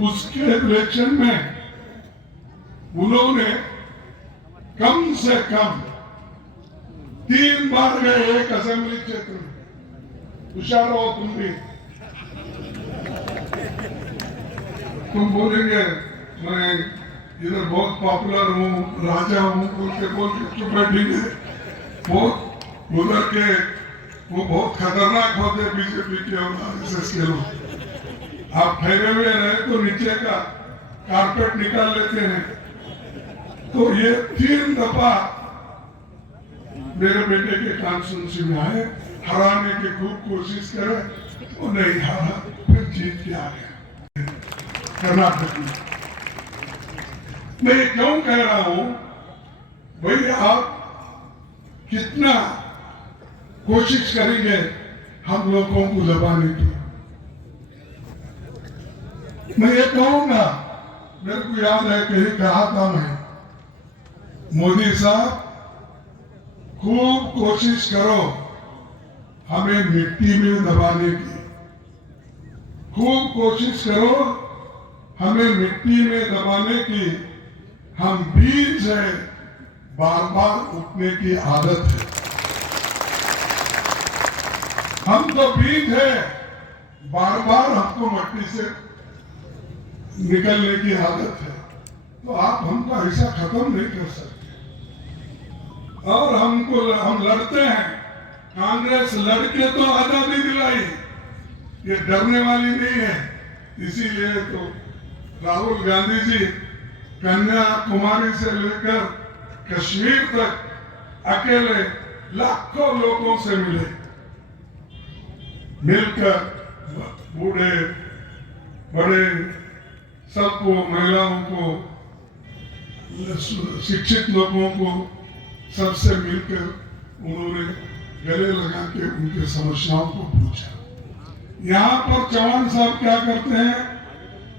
उसके इलेक्शन में उन्होंने कम से कम 3 बार गए एक असेंबली क्षेत्र में। होशियार हो तुम भी, तुम बोलेंगे मैं इधर बहुत पॉपुलर हूँ, राजा हूँ, बोल के चुप बैठेंगे। बहुत उधर के वो बहुत खतरनाक होते बीजेपी के और आरएसएस के लोग। आप ठहरे हुए रहे तो नीचे का कारपेट निकाल लेते हैं। तो ये 3 दफा मेरे बेटे के कॉन्स्टिट्यूंसी में आए, हराने की खूब कोशिश करे, वो नहीं हारा, फिर जीत के आ गया कर्नाटक में। मैं ये क्यों कह रहा हूं, भाई आप कितना कोशिश करेंगे हम लोगों को दबाने की। मैं ये कहूंगा, मेरे को याद है कहीं कहा था मैं, मोदी साहब खूब कोशिश करो हमें मिट्टी में दबाने की, खूब कोशिश करो हमें मिट्टी में दबाने की। हम बीज है, बार बार उठने की आदत है। हम तो बीज है, बार बार हमको मट्टी से निकलने की आदत है। तो आप हमको ऐसा खत्म नहीं कर सकते। और हम लड़ते हैं, कांग्रेस लड़के तो आजादी दिलाई, ये डरने वाली नहीं है। इसीलिए तो राहुल गांधी जी कन्याकुमारी से लेकर कश्मीर तक अकेले लाखों लोगों से मिले, मिलकर बूढ़े बड़े सबको, महिलाओं को, शिक्षित लोगों को, सबसे मिलकर उन्होंने गले लगा के उनके समस्याओं को पूछा। यहाँ पर चौहान साहब क्या करते हैं,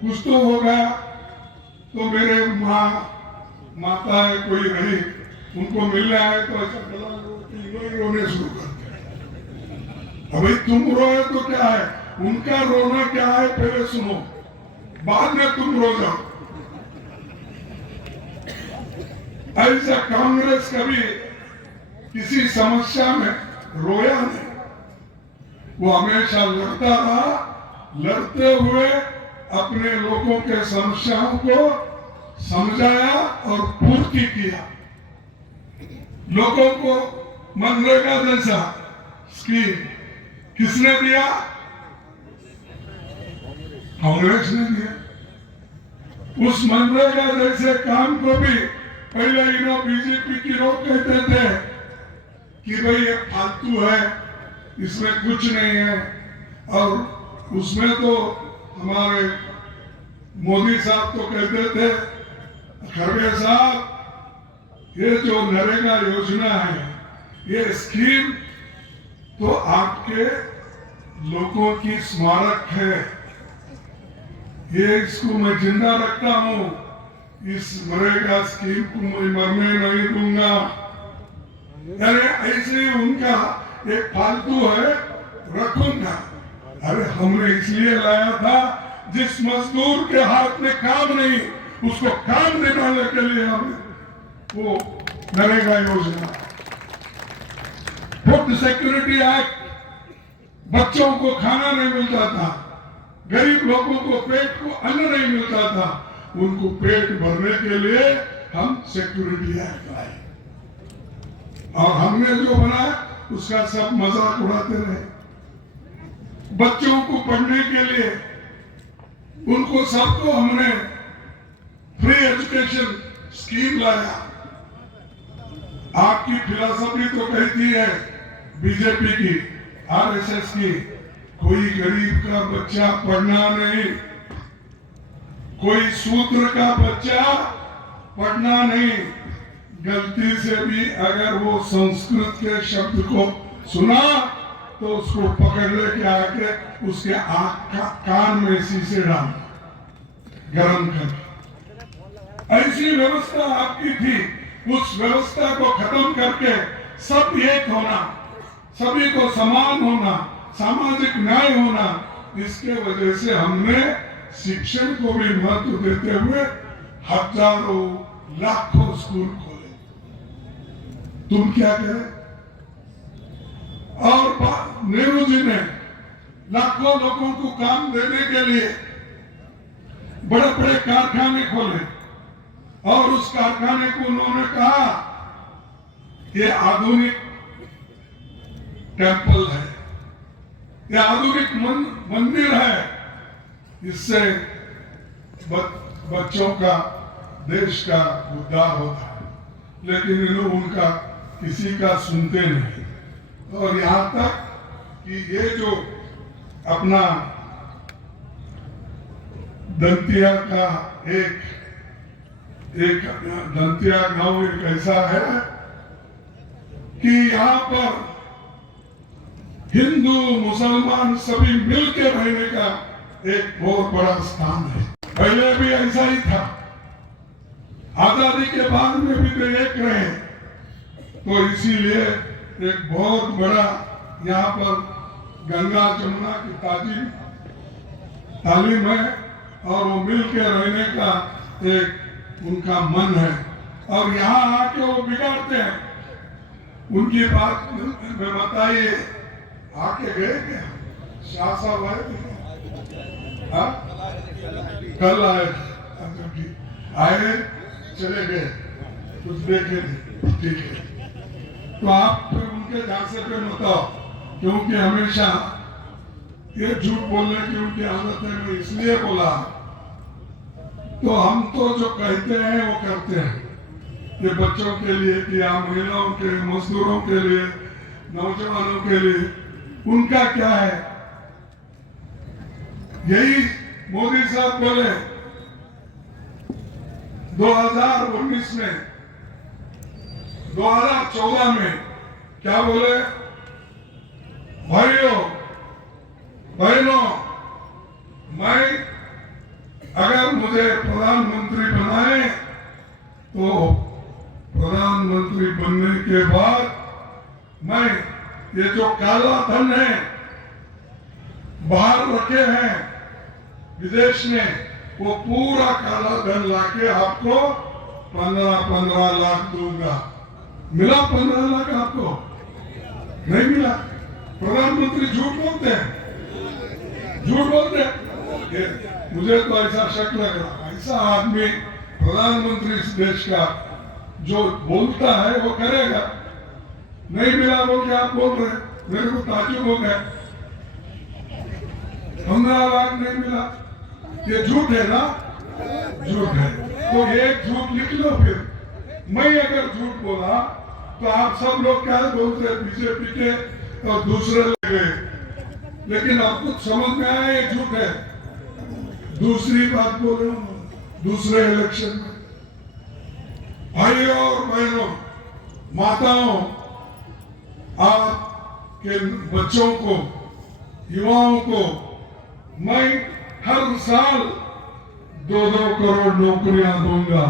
कुछ तो होगा तो मेरे माता है कोई रही, उनको मिलना है तो ऐसा गला रोने शुरू करते हैं। अभी तुम रोए तो क्या है, उनका रोना क्या है पहले सुनो, बाद में तुम रो जाओ। ऐसा कांग्रेस कभी किसी समस्या में रोया नहीं, वो हमेशा लड़ता रहा, लड़ते हुए अपने लोगों के समस्याओं को समझाया और पूर्ति किया। लोगों को मनरेगा जैसा स्कीम किसने दिया? कांग्रेस ने दिया। उस मनरेगा जैसे काम को भी पहले इन्हों बीजेपी की लोग कहते थे कि भाई ये फालतू है, इसमें कुछ नहीं है। और उसमें तो हमारे मोदी साहब तो कहते थे, खड़गे साहब ये जो नरेगा योजना है, ये स्कीम तो आपके लोगों की स्मारक है, ये इसको मैं जिंदा रखता हूं, इस नरेगा स्कीम को मैं मरने नहीं दूंगा। अरे ऐसे उनका एक फालतू है, रखूंगा। अरे हमने इसलिए लाया था, जिस मजदूर के हाथ में काम नहीं, उसको काम दिलाने के लिए हमने वो नरेगा योजना, फूड सिक्योरिटी एक्ट, बच्चों को खाना नहीं मिलता था, गरीब लोगों को पेट को अन्न नहीं मिलता था, उनको पेट भरने के लिए हम सिक्योरिटी एक्ट लाए। और हमने जो बनाया उसका सब मजाक उड़ाते रहे। बच्चों को पढ़ने के लिए उनको सबको हमने फ्री एजुकेशन स्कीम लाया। आपकी फिलॉसफी तो कहती है बीजेपी की, आरएसएस की, कोई गरीब का बच्चा पढ़ना नहीं, कोई शूद्र का बच्चा पढ़ना नहीं, गलती से भी अगर वो संस्कृत के शब्द को सुना तो उसको पकड़ लेके आके उसके आँख कान में शीशे डाल गरम कर। ऐसी व्यवस्था आपकी थी, उस व्यवस्था को खत्म करके सब एक होना, सभी को समान होना, सामाजिक न्याय होना, इसके वजह से हमने शिक्षण को भी महत्व देते हुए हजारों लाखों स्कूल खोले। तुम क्या करें? और नेहरू जी ने लाखों लोगों को काम देने के लिए बड़े बड़े कारखाने खोले और उस कारखाने को उन्होंने कहा ये आधुनिक टेम्पल है, ये आधुनिक मंदिर है, इससे बच्चों का देश का उद्धार होता है। लेकिन इन लोग उनका किसी का सुनते नहीं। और यहाँ तक कि ये जो अपना दंतिया का एक दंतिया गांव एक ऐसा है कि यहाँ पर हिंदू मुसलमान सभी मिलकर रहने का एक बहुत बड़ा स्थान है। पहले भी ऐसा ही था, आजादी के बाद में भी तो एक रहे, तो इसीलिए एक बहुत बड़ा यहाँ पर गंगा जमुना की तालीम है और वो मिल के रहने का एक उनका मन है। और यहाँ आके वो बिगाड़ते हैं। उनकी बात में बताइए, आके गए क्या? शाह साहब आए थे? हाँ, कल आए, आए चले गए, कुछ देखे नहीं, ठीक है। तो आप फिर उनके झांसे पे मत आओ, क्योंकि हमेशा ये झूठ बोलने की उनकी आदत है। मैं इसलिए बोला, तो हम तो जो कहते हैं वो करते हैं। ये बच्चों के लिए किया, महिलाओं के, मजदूरों के लिए, नौजवानों के लिए, उनका क्या है? यही मोदी साहब बोले 2019 में, 2014 में क्या बोले? भाइयों बहनों, मैं अगर मुझे प्रधानमंत्री बनाए तो प्रधानमंत्री बनने के बाद मैं ये जो काला धन है बाहर रखे हैं विदेश में, वो पूरा काला धन लाके आपको 15-15 लाख दूंगा। मिला 15 लाख आपको? नहीं मिला। प्रधानमंत्री झूठ बोलते हैं, झूठ बोलते हैं। मुझे तो ऐसा शक लग रहा, ऐसा आदमी प्रधानमंत्री इस देश का जो बोलता है वो करेगा। नहीं मिला बोल के आप बोल रहे, मेरे को ताज्जुब हो गया। 15 लाख नहीं मिला, ये झूठ है ना? झूठ है। तो एक झूठ लिख लो। फिर मैं अगर झूठ बोला तो आप सब लोग क्या बोलते हैं? बीजेपी के और दूसरे लगे, लेकिन अब कुछ समझ में आया ये झूठ है। दूसरी बात बोलो, दूसरे इलेक्शन में भाइयों और बहनों, माताओं, आपके बच्चों को, युवाओं को मैं हर साल 2-2 करोड़ नौकरियां दूंगा।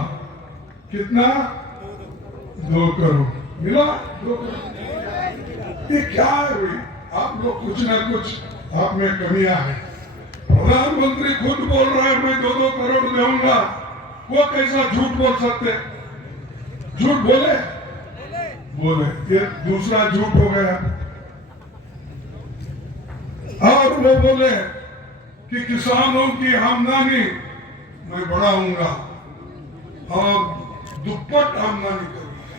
कितना? 2 करोड़ मिला? 2 करोड़। ये क्या है भाई? आप लोग कुछ ना कुछ आप में कमियां है। प्रधानमंत्री खुद बोल रहा है मैं 2-2 करोड़ दूंगा, वो कैसा झूठ बोल सकते? झूठ बोले ये दूसरा झूठ हो गया। और वो बोले कि किसानों की आमदनी मैं बढ़ाऊंगा और दुप्पट आमदनी करूंगा।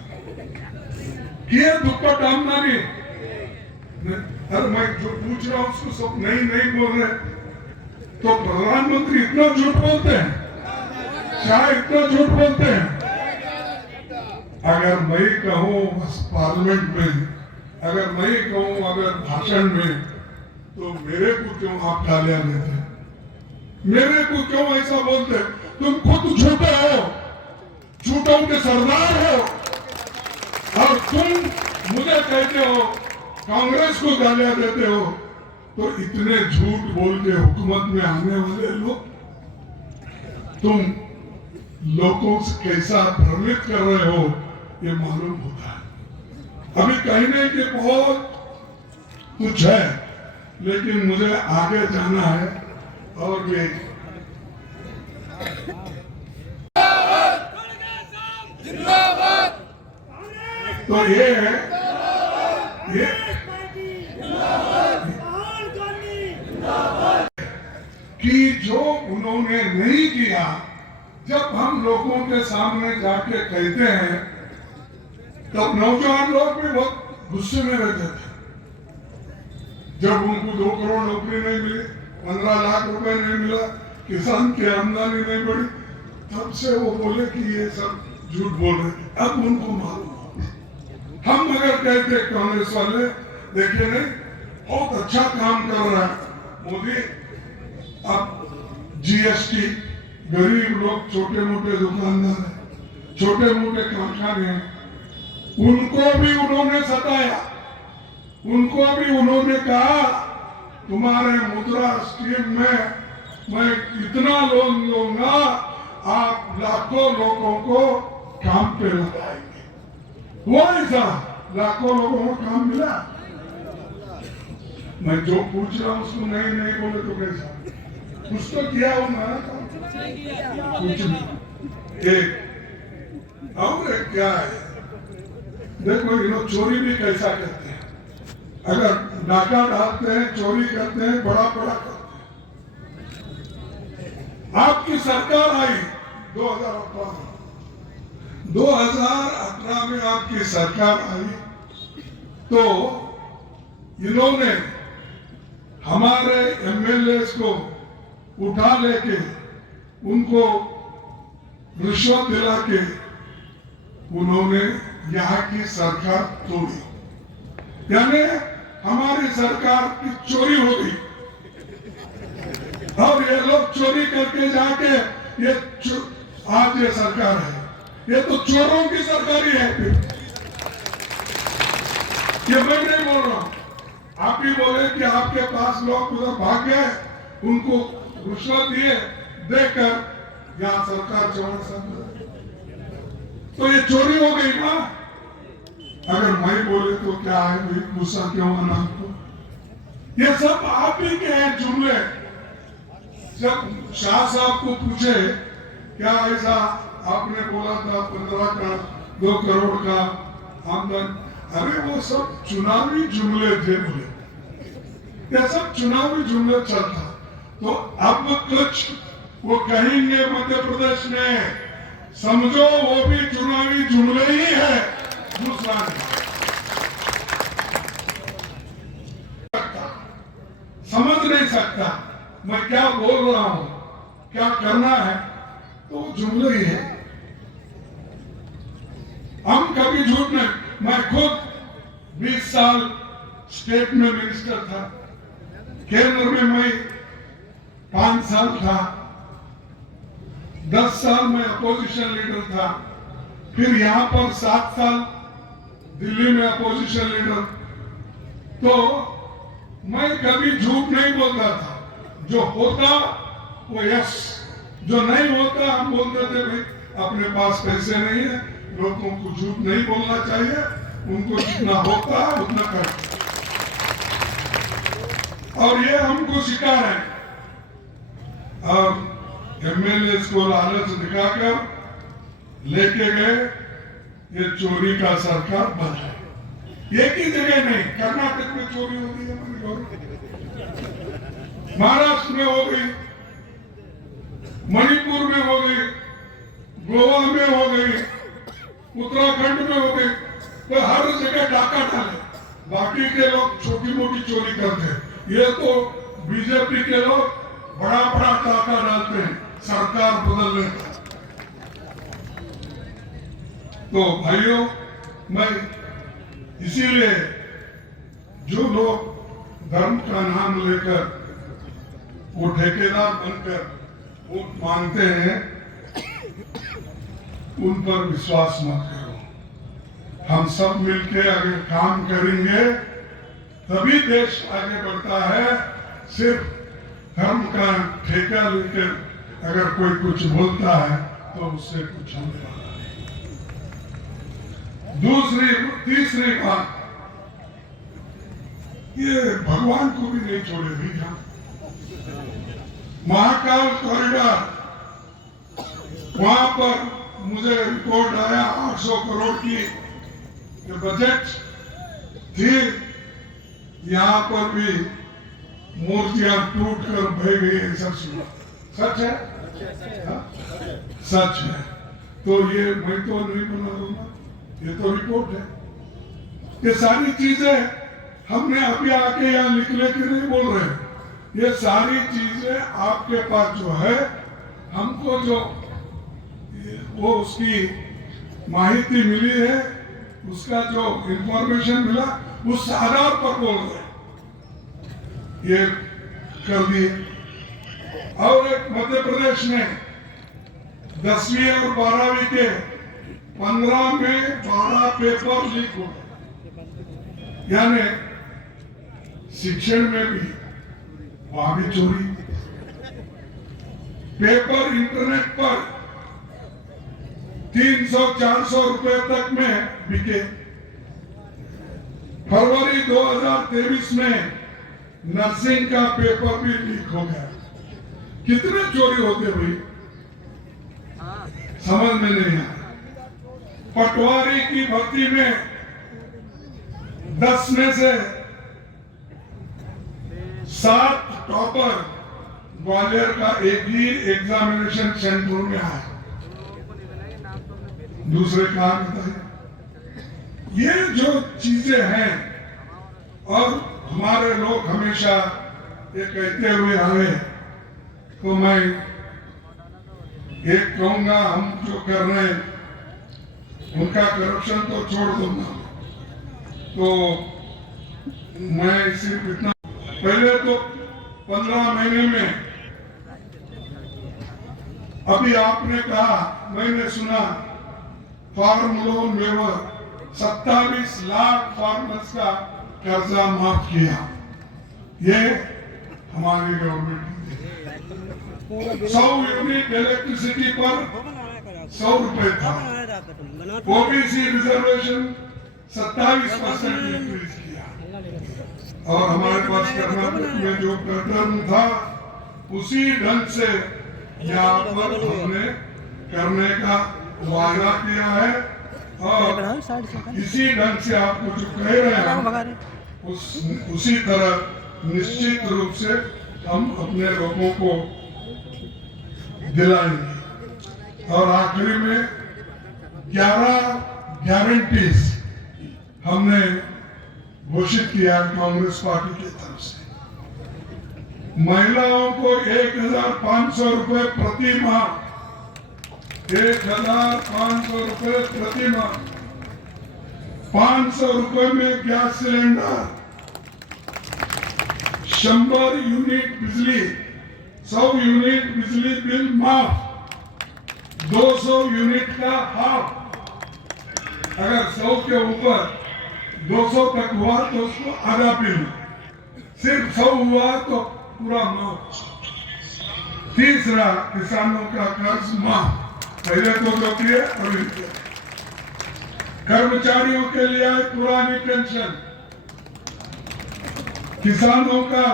किए दुप्पट आमदनी? अरे मैं जो पूछ रहा हूं उसको सब नहीं बोल रहे। तो प्रधानमंत्री इतना झूठ बोलते हैं, शाह इतना झूठ बोलते हैं। अगर मैं कहूं पार्लियामेंट में, अगर मैं कहूं अगर भाषण में, तो मेरे को क्यों आप गालियां देते? मेरे को क्यों ऐसा बोलते? तुम खुद झूठे हो, झूठों के सरदार हो, और तुम मुझे कहते हो, कांग्रेस को गालियां देते हो। तो इतने झूठ बोल के हुकूमत में आने वाले लोग तुम लोगों से कैसा भ्रमित कर रहे हो ये मालूम होता है। अभी कहने के बहुत कुछ है, लेकिन मुझे आगे जाना है। और भी तो ये है, ये कि जो उन्होंने नहीं किया, जब हम लोगों के सामने जाके कहते हैं तब नौजवान लोग भी बहुत गुस्से में रहते थे। जब उनको 2 करोड़ नौकरी नहीं मिली, 15 लाख रुपए नहीं मिला, किसान की आमदनी नहीं बढ़ी, तब से वो बोले कि ये सब झूठ बोल रहे। अब उनको मालूम हो, हम अगर कहते कांग्रेस वाले देखिए नहीं बहुत अच्छा काम कर रहा है मोदी, अब जीएसटी, गरीब लोग, छोटे मोटे दुकानदार हैं, छोटे मोटे कारखाने हैं, उनको भी उन्होंने सताया, उनको भी उन्होंने कहा तुम्हारे मुद्रा स्कीम में मैं इतना लोन दूंगा, आप लाखों लोगों को काम पे लगाएंगे। वो ऐसा लाखों लोगों को काम मिला। मैं जो पूछ रहा हूं उसको नहीं नहीं बोले तो कैसा? कुछ तो किया हो ना, कुछ नहीं। एक और एक क्या है, देखो ये लोग चोरी भी कैसा करते हैं। अगर डाका डालते हैं, चोरी करते हैं, बड़ा बड़ा करते हैं। आपकी सरकार आई 2018 में आपकी सरकार आई तो इन्होंने हमारे एमएलए को उठा लेके उनको रिश्वत दिला के उन्होंने यहाँ की सरकार तोड़ी, यानी हमारी सरकार की चोरी हो गई। और ये लोग चोरी करके जाके ये आज ये सरकार है, ये तो चोरों की सरकार ही है। ये मैं नहीं बोल रहा हूं, आप ही बोले कि आपके पास लोग उधर भाग गए, उनको रिश्वत दिए, देकर यहाँ सरकार चौड़, तो ये चोरी हो गई ना। अगर मैं बोले तो क्या है, गुस्सा क्यों आना आपको? ये सब आप ही के हैं जुमले। जब शाह साहब को पूछे क्या ऐसा आपने बोला था 15 का 2 करोड़ का आमदन, अरे वो सब चुनावी जुमले थे बोले, ये सब चुनावी जुमले चलता। तो अब कुछ वो कहेंगे मध्य प्रदेश में, समझो वो भी चुनावी जुमले ही है, दूसरा नहीं। समझ नहीं सकता मैं क्या बोल रहा हूं, क्या करना है, तो जुमले ही है। हम कभी झूठ नहीं, मैं खुद 20 साल स्टेट में मिनिस्टर था, केंद्र में मैं 5 साल था, 10 साल में अपोजिशन लीडर था, फिर यहां पर 7 साल दिल्ली में अपोजिशन लीडर। तो मैं कभी झूठ नहीं बोलता था, जो होता वो यस, जो नहीं होता हम बोलते थे भाई अपने पास पैसे नहीं है, लोगों को झूठ नहीं बोलना चाहिए, उनको जितना होता है उतना करते। और ये हमको शिकार है। और एमएलए को लालच दिखाकर लेके गए, ये चोरी का सरकार बना है। एक ही जगह नहीं, कर्नाटक में चोरी होती है, महाराष्ट्र में हो गई, मणिपुर में हो गई, गोवा में हो गई, उत्तराखंड में हो गई। तो हर जगह डाका डाले, बाकी के लोग छोटी मोटी चोरी करते हैं, ये तो बीजेपी के लोग बड़ा बड़ा डाका डालते हैं सरकार बदलने का। तो भाइयों, मैं इसीलिए जो लोग धर्म का नाम लेकर वो ठेकेदार बनकर वोट मांगते हैं, उन पर विश्वास मत करो। हम सब मिलके अगर काम करेंगे तभी देश आगे बढ़ता है। सिर्फ धर्म का ठेका लेकर अगर कोई कुछ बोलता है तो उससे कुछ होने वाला नहीं। तीसरी बात, ये भगवान को भी नहीं छोड़े भैया। महाकाल कॉरिडोर, वहां पर मुझे रिपोर्ट आया 800 करोड़ की बजट थी। यहाँ पर भी मूर्तियां टूट कर बह गई, सब सुना। सच है? हाँ? सच है। तो ये मैं तो नहीं बना दूंगा, ये तो रिपोर्ट है। ये सारी चीजें हमने अभी आके यहाँ लिख लेके नहीं बोल रहे। ये सारी चीजें आपके पास जो है, हमको जो वो उसकी माहिती मिली है, उसका जो इंफॉर्मेशन मिला, उस आधार पर बोल रहे ये कर दिए। और एक मध्य प्रदेश में 10वीं और 12वीं के 15 में 12 पेपर लीक हो गए। यानी शिक्षण में भी वहां भी चोरी। पेपर इंटरनेट पर 300-400 रुपए तक में बिके। फरवरी 2023 में नर्सिंग का पेपर भी लीक हो गया। कितने चोरी होते भाई, समझ में नहीं आया। पटवारी की भर्ती में 10 में से 7 टॉपर ग्वालियर का एक ही एग्जामिनेशन सेंटर में आया, दूसरे कहा बताइए। ये जो चीजें हैं, और हमारे लोग हमेशा ये कहते हुए आए, तो मैं एक कहूंगा, हम जो कर रहे हैं उनका करप्शन तो छोड़ दूंगा। तो मैं सिर्फ इतना, पहले तो 15 महीने में, अभी आपने कहा, मैंने सुना farm loan waiver 27 lakh farmers का कर्जा माफ किया। ये हमारी गवर्नमेंट ने 100 यूनिट इलेक्ट्रिसिटी पर 100 रुपए था। ओबीसी रिजर्वेशन 27% इंक्रीज किया। और हमारे पास कर्नाटक में जो पैटर्न था, उसी ढंग से यहाँ पर हमने करने का वादा किया है। और इसी ढंग से आपको जो कह रहे हैं, उसी तरह निश्चित रूप से हम अपने लोगों को दिलाएंगे। और आखिरी में 11 गारंटीज हमने घोषित किया कांग्रेस पार्टी की तरफ से। महिलाओं को 1,500 रुपए प्रति माह, 1,500 रुपए प्रति माह, 500 रुपए में गैस सिलेंडर, 100 यूनिट बिजली, 100 यूनिट बिजली बिल माफ, 200 यूनिट का हाफ। अगर 100 के ऊपर 200 तक हुआ तो उसको आधा बिल, सिर्फ 100 हुआ तो पूरा माफ। तीसरा, किसानों का कर्ज माफ, पहले तो जो किए अभी किए। कर्मचारियों के लिए पुरानी पेंशन, किसानों का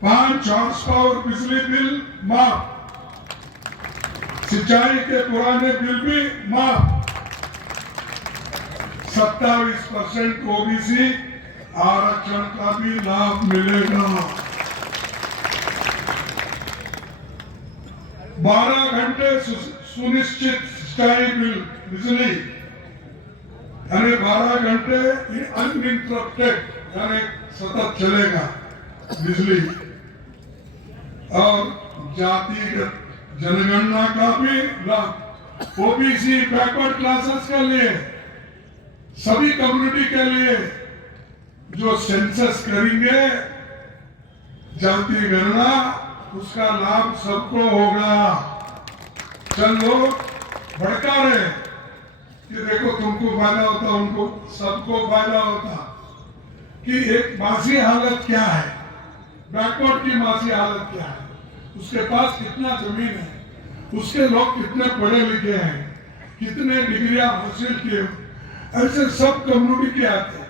5 हॉर्स पावर बिजली बिल माफ, सिंचाई के पुराने बिल भी माफ, 27% ओबीसी आरक्षण का भी लाभ मिलेगा। 12 घंटे सुनिश्चित सिंचाई बिल बिजली, यानी 12 घंटे अनइंटरप्टेड, यानी सतत चलेगा बिजली। और जातिगत जनगणना का भी लाभ, ओबीसी बैकवर्ड क्लासेस के लिए, सभी कम्युनिटी के लिए जो सेंसस करेंगे जाति गणना, उसका लाभ सबको होगा। चलो भड़का रहे हैं कि देखो तुमको फायदा होता, उनको सबको फायदा होता, कि एक मासी हालत क्या है, बैकवर्ड की मासी हालत क्या है, उसके पास कितना जमीन है, उसके लोग कितने पढ़े लिखे हैं, कितने डिग्रियां हासिल किए, ऐसे सब कम्युनिटी के आते हैं।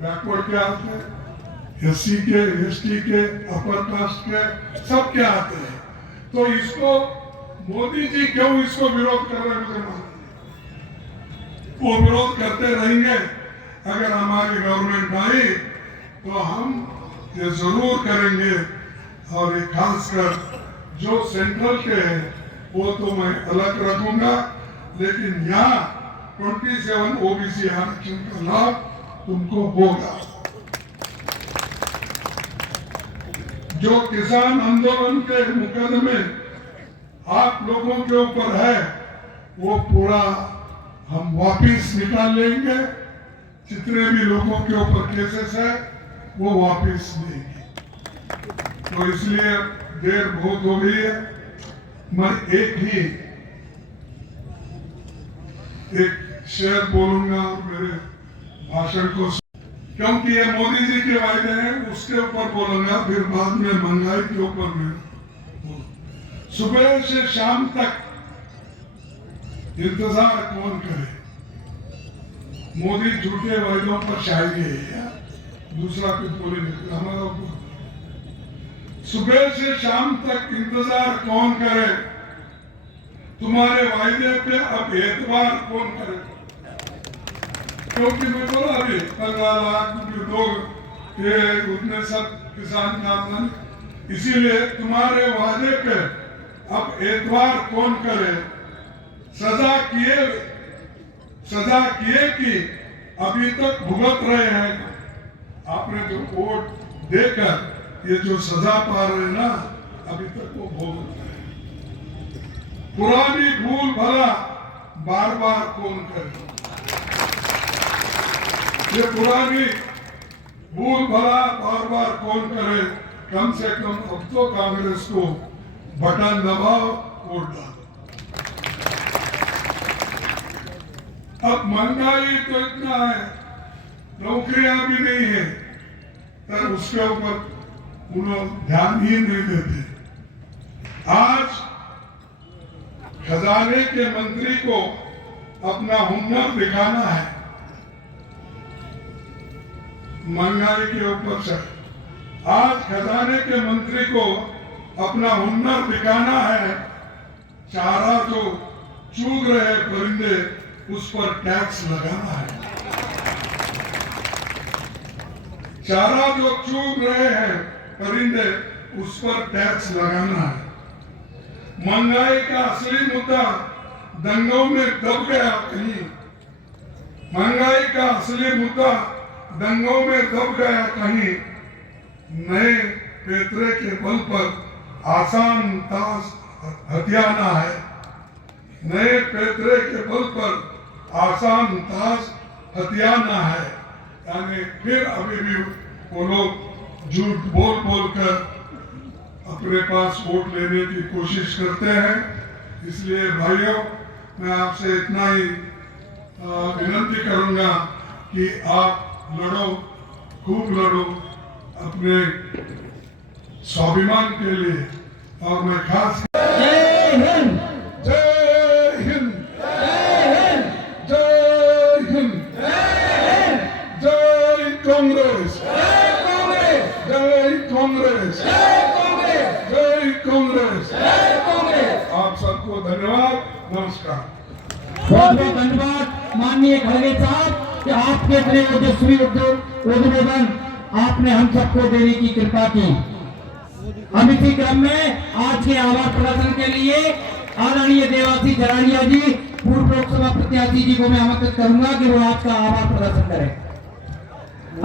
बैकवर्ड के आते हैं, एससी के, एसटी के, अपर कास्ट के, सब के आते हैं। तो इसको मोदी जी क्यों इसको विरोध कर रहे हैं, मुझे मालूम नहीं। वो विरोध करते रहेंगे। अगर हमारी गवर्नमेंट आई तो हम ये जरूर करेंगे, और ये खासकर जो सेंट्रल के हैं वो तो मैं अलग रखूंगा, लेकिन यहाँ 27 ओबीसी आरक्षण का लाभ तुमको होगा। जो किसान आंदोलन के मुकदमे आप लोगों के ऊपर है वो पूरा हम वापिस निकाल लेंगे। जितने भी लोगों के ऊपर केसेस है वो वापिस लेंगे। तो इसलिए देर बहुत हो गई है। मैं एक शेर बोलूंगा और मेरे भाषण को, क्योंकि ये मोदी जी के वायदे हैं, उसके ऊपर बोलूंगा, फिर बाद में महंगाई के ऊपर में। सुबह से शाम तक इंतजार कौन करे? मोदी झूठे वायदों पर शायरी है, दूसरा कुछ बोले नहीं। हमारा ऊपर सुबह से शाम तक इंतजार कौन करे? तुम्हारे वायदे पे अब एतबार कौन करे? क्योंकि मैं बोला अभी 15 लाख लोग ये उतने सब किसान का आमदनी, इसीलिए तुम्हारे वादे पे अब एतबार कौन करे? सजा किए कि अभी तक भुगत रहे हैं। आपने जो वोट देकर ये जो सजा पा रहे हैं ना, अभी तक वो भुगत रहे हैं। पुरानी भूल भला बार बार कौन करे? ये पुरानी भूल भला बार बार कौन करे? कम से कम अब तो कांग्रेस को बटन दबाओ, वोट डालो। अब महंगाई तो इतना है, नौकरियां भी नहीं है, पर उसके ऊपर उन्होंने ध्यान ही नहीं देते। आज खजाने के मंत्री को अपना हुनर दिखाना है महंगाई के ऊपर से। आज खजाने के मंत्री को अपना हुनर दिखाना है। चारा जो चूग रहे परिंदे, उस पर टैक्स लगाना है। चारा जो चूग रहे हैं परिंदे, उस पर टैक्स लगाना है। महंगाई का असली मुद्दा दंगों में दब गया कहीं। महंगाई का असली मुद्दा दंगों में दब गया कहीं। नए पैतरे के बल पर आसान ताश हथियाना है। नए पैतरे के बल पर आसान ताश हथियाना है। यानी फिर अभी भी वो लोग झूठ बोल बोल कर अपने पास वोट लेने की कोशिश करते हैं। इसलिए भाइयों, मैं आपसे इतना ही विनती करूंगा कि आप लड़ो, खूब लड़ो अपने स्वाभिमान के लिए। और मैं खास जय हिंद, जय हिंद, जय हिंद, जय हिंद, जय कांग्रेस, जय कांग्रेस, जय कांग्रेस, जय कांग्रेस, जय कांग्रेस। जय कांग्रेस। आप सबको धन्यवाद, नमस्कार। बहुत बहुत धन्यवाद माननीय खड़गे साहब कि आपके इतने ओजस्वी उद्बोधन आपने हम सबको देने की कृपा की। हम इसी क्रम में आज के आभार प्रदर्शन के लिए आदरणीय देवासी जरानिया जी, पूर्व लोकसभा प्रत्याशी जी को मैं आमंत्रित करूंगा कि वो आज का आभार प्रदर्शन करें।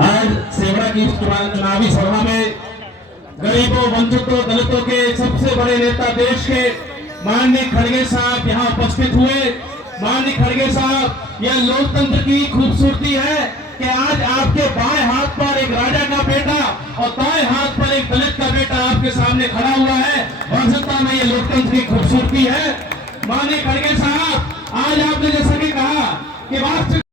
आज सेवड़ा की चुनावी सभा में गरीबों, वंचितों, दलितों के सबसे बड़े नेता देश के माननीय खड़गे साहब यहाँ उपस्थित हुए। माननीय खड़गे साहब, यह लोकतंत्र की खूबसूरती है कि आज आपके बाएं हाथ पर एक राजा का बेटा और दाएं हाथ पर एक दलित का बेटा आपके सामने खड़ा हुआ है। वास्तवता में ये लोकतंत्र की खूबसूरती है। माननीय खड़गे साहब, आज आपने जैसा कि कहा कि वास्तविक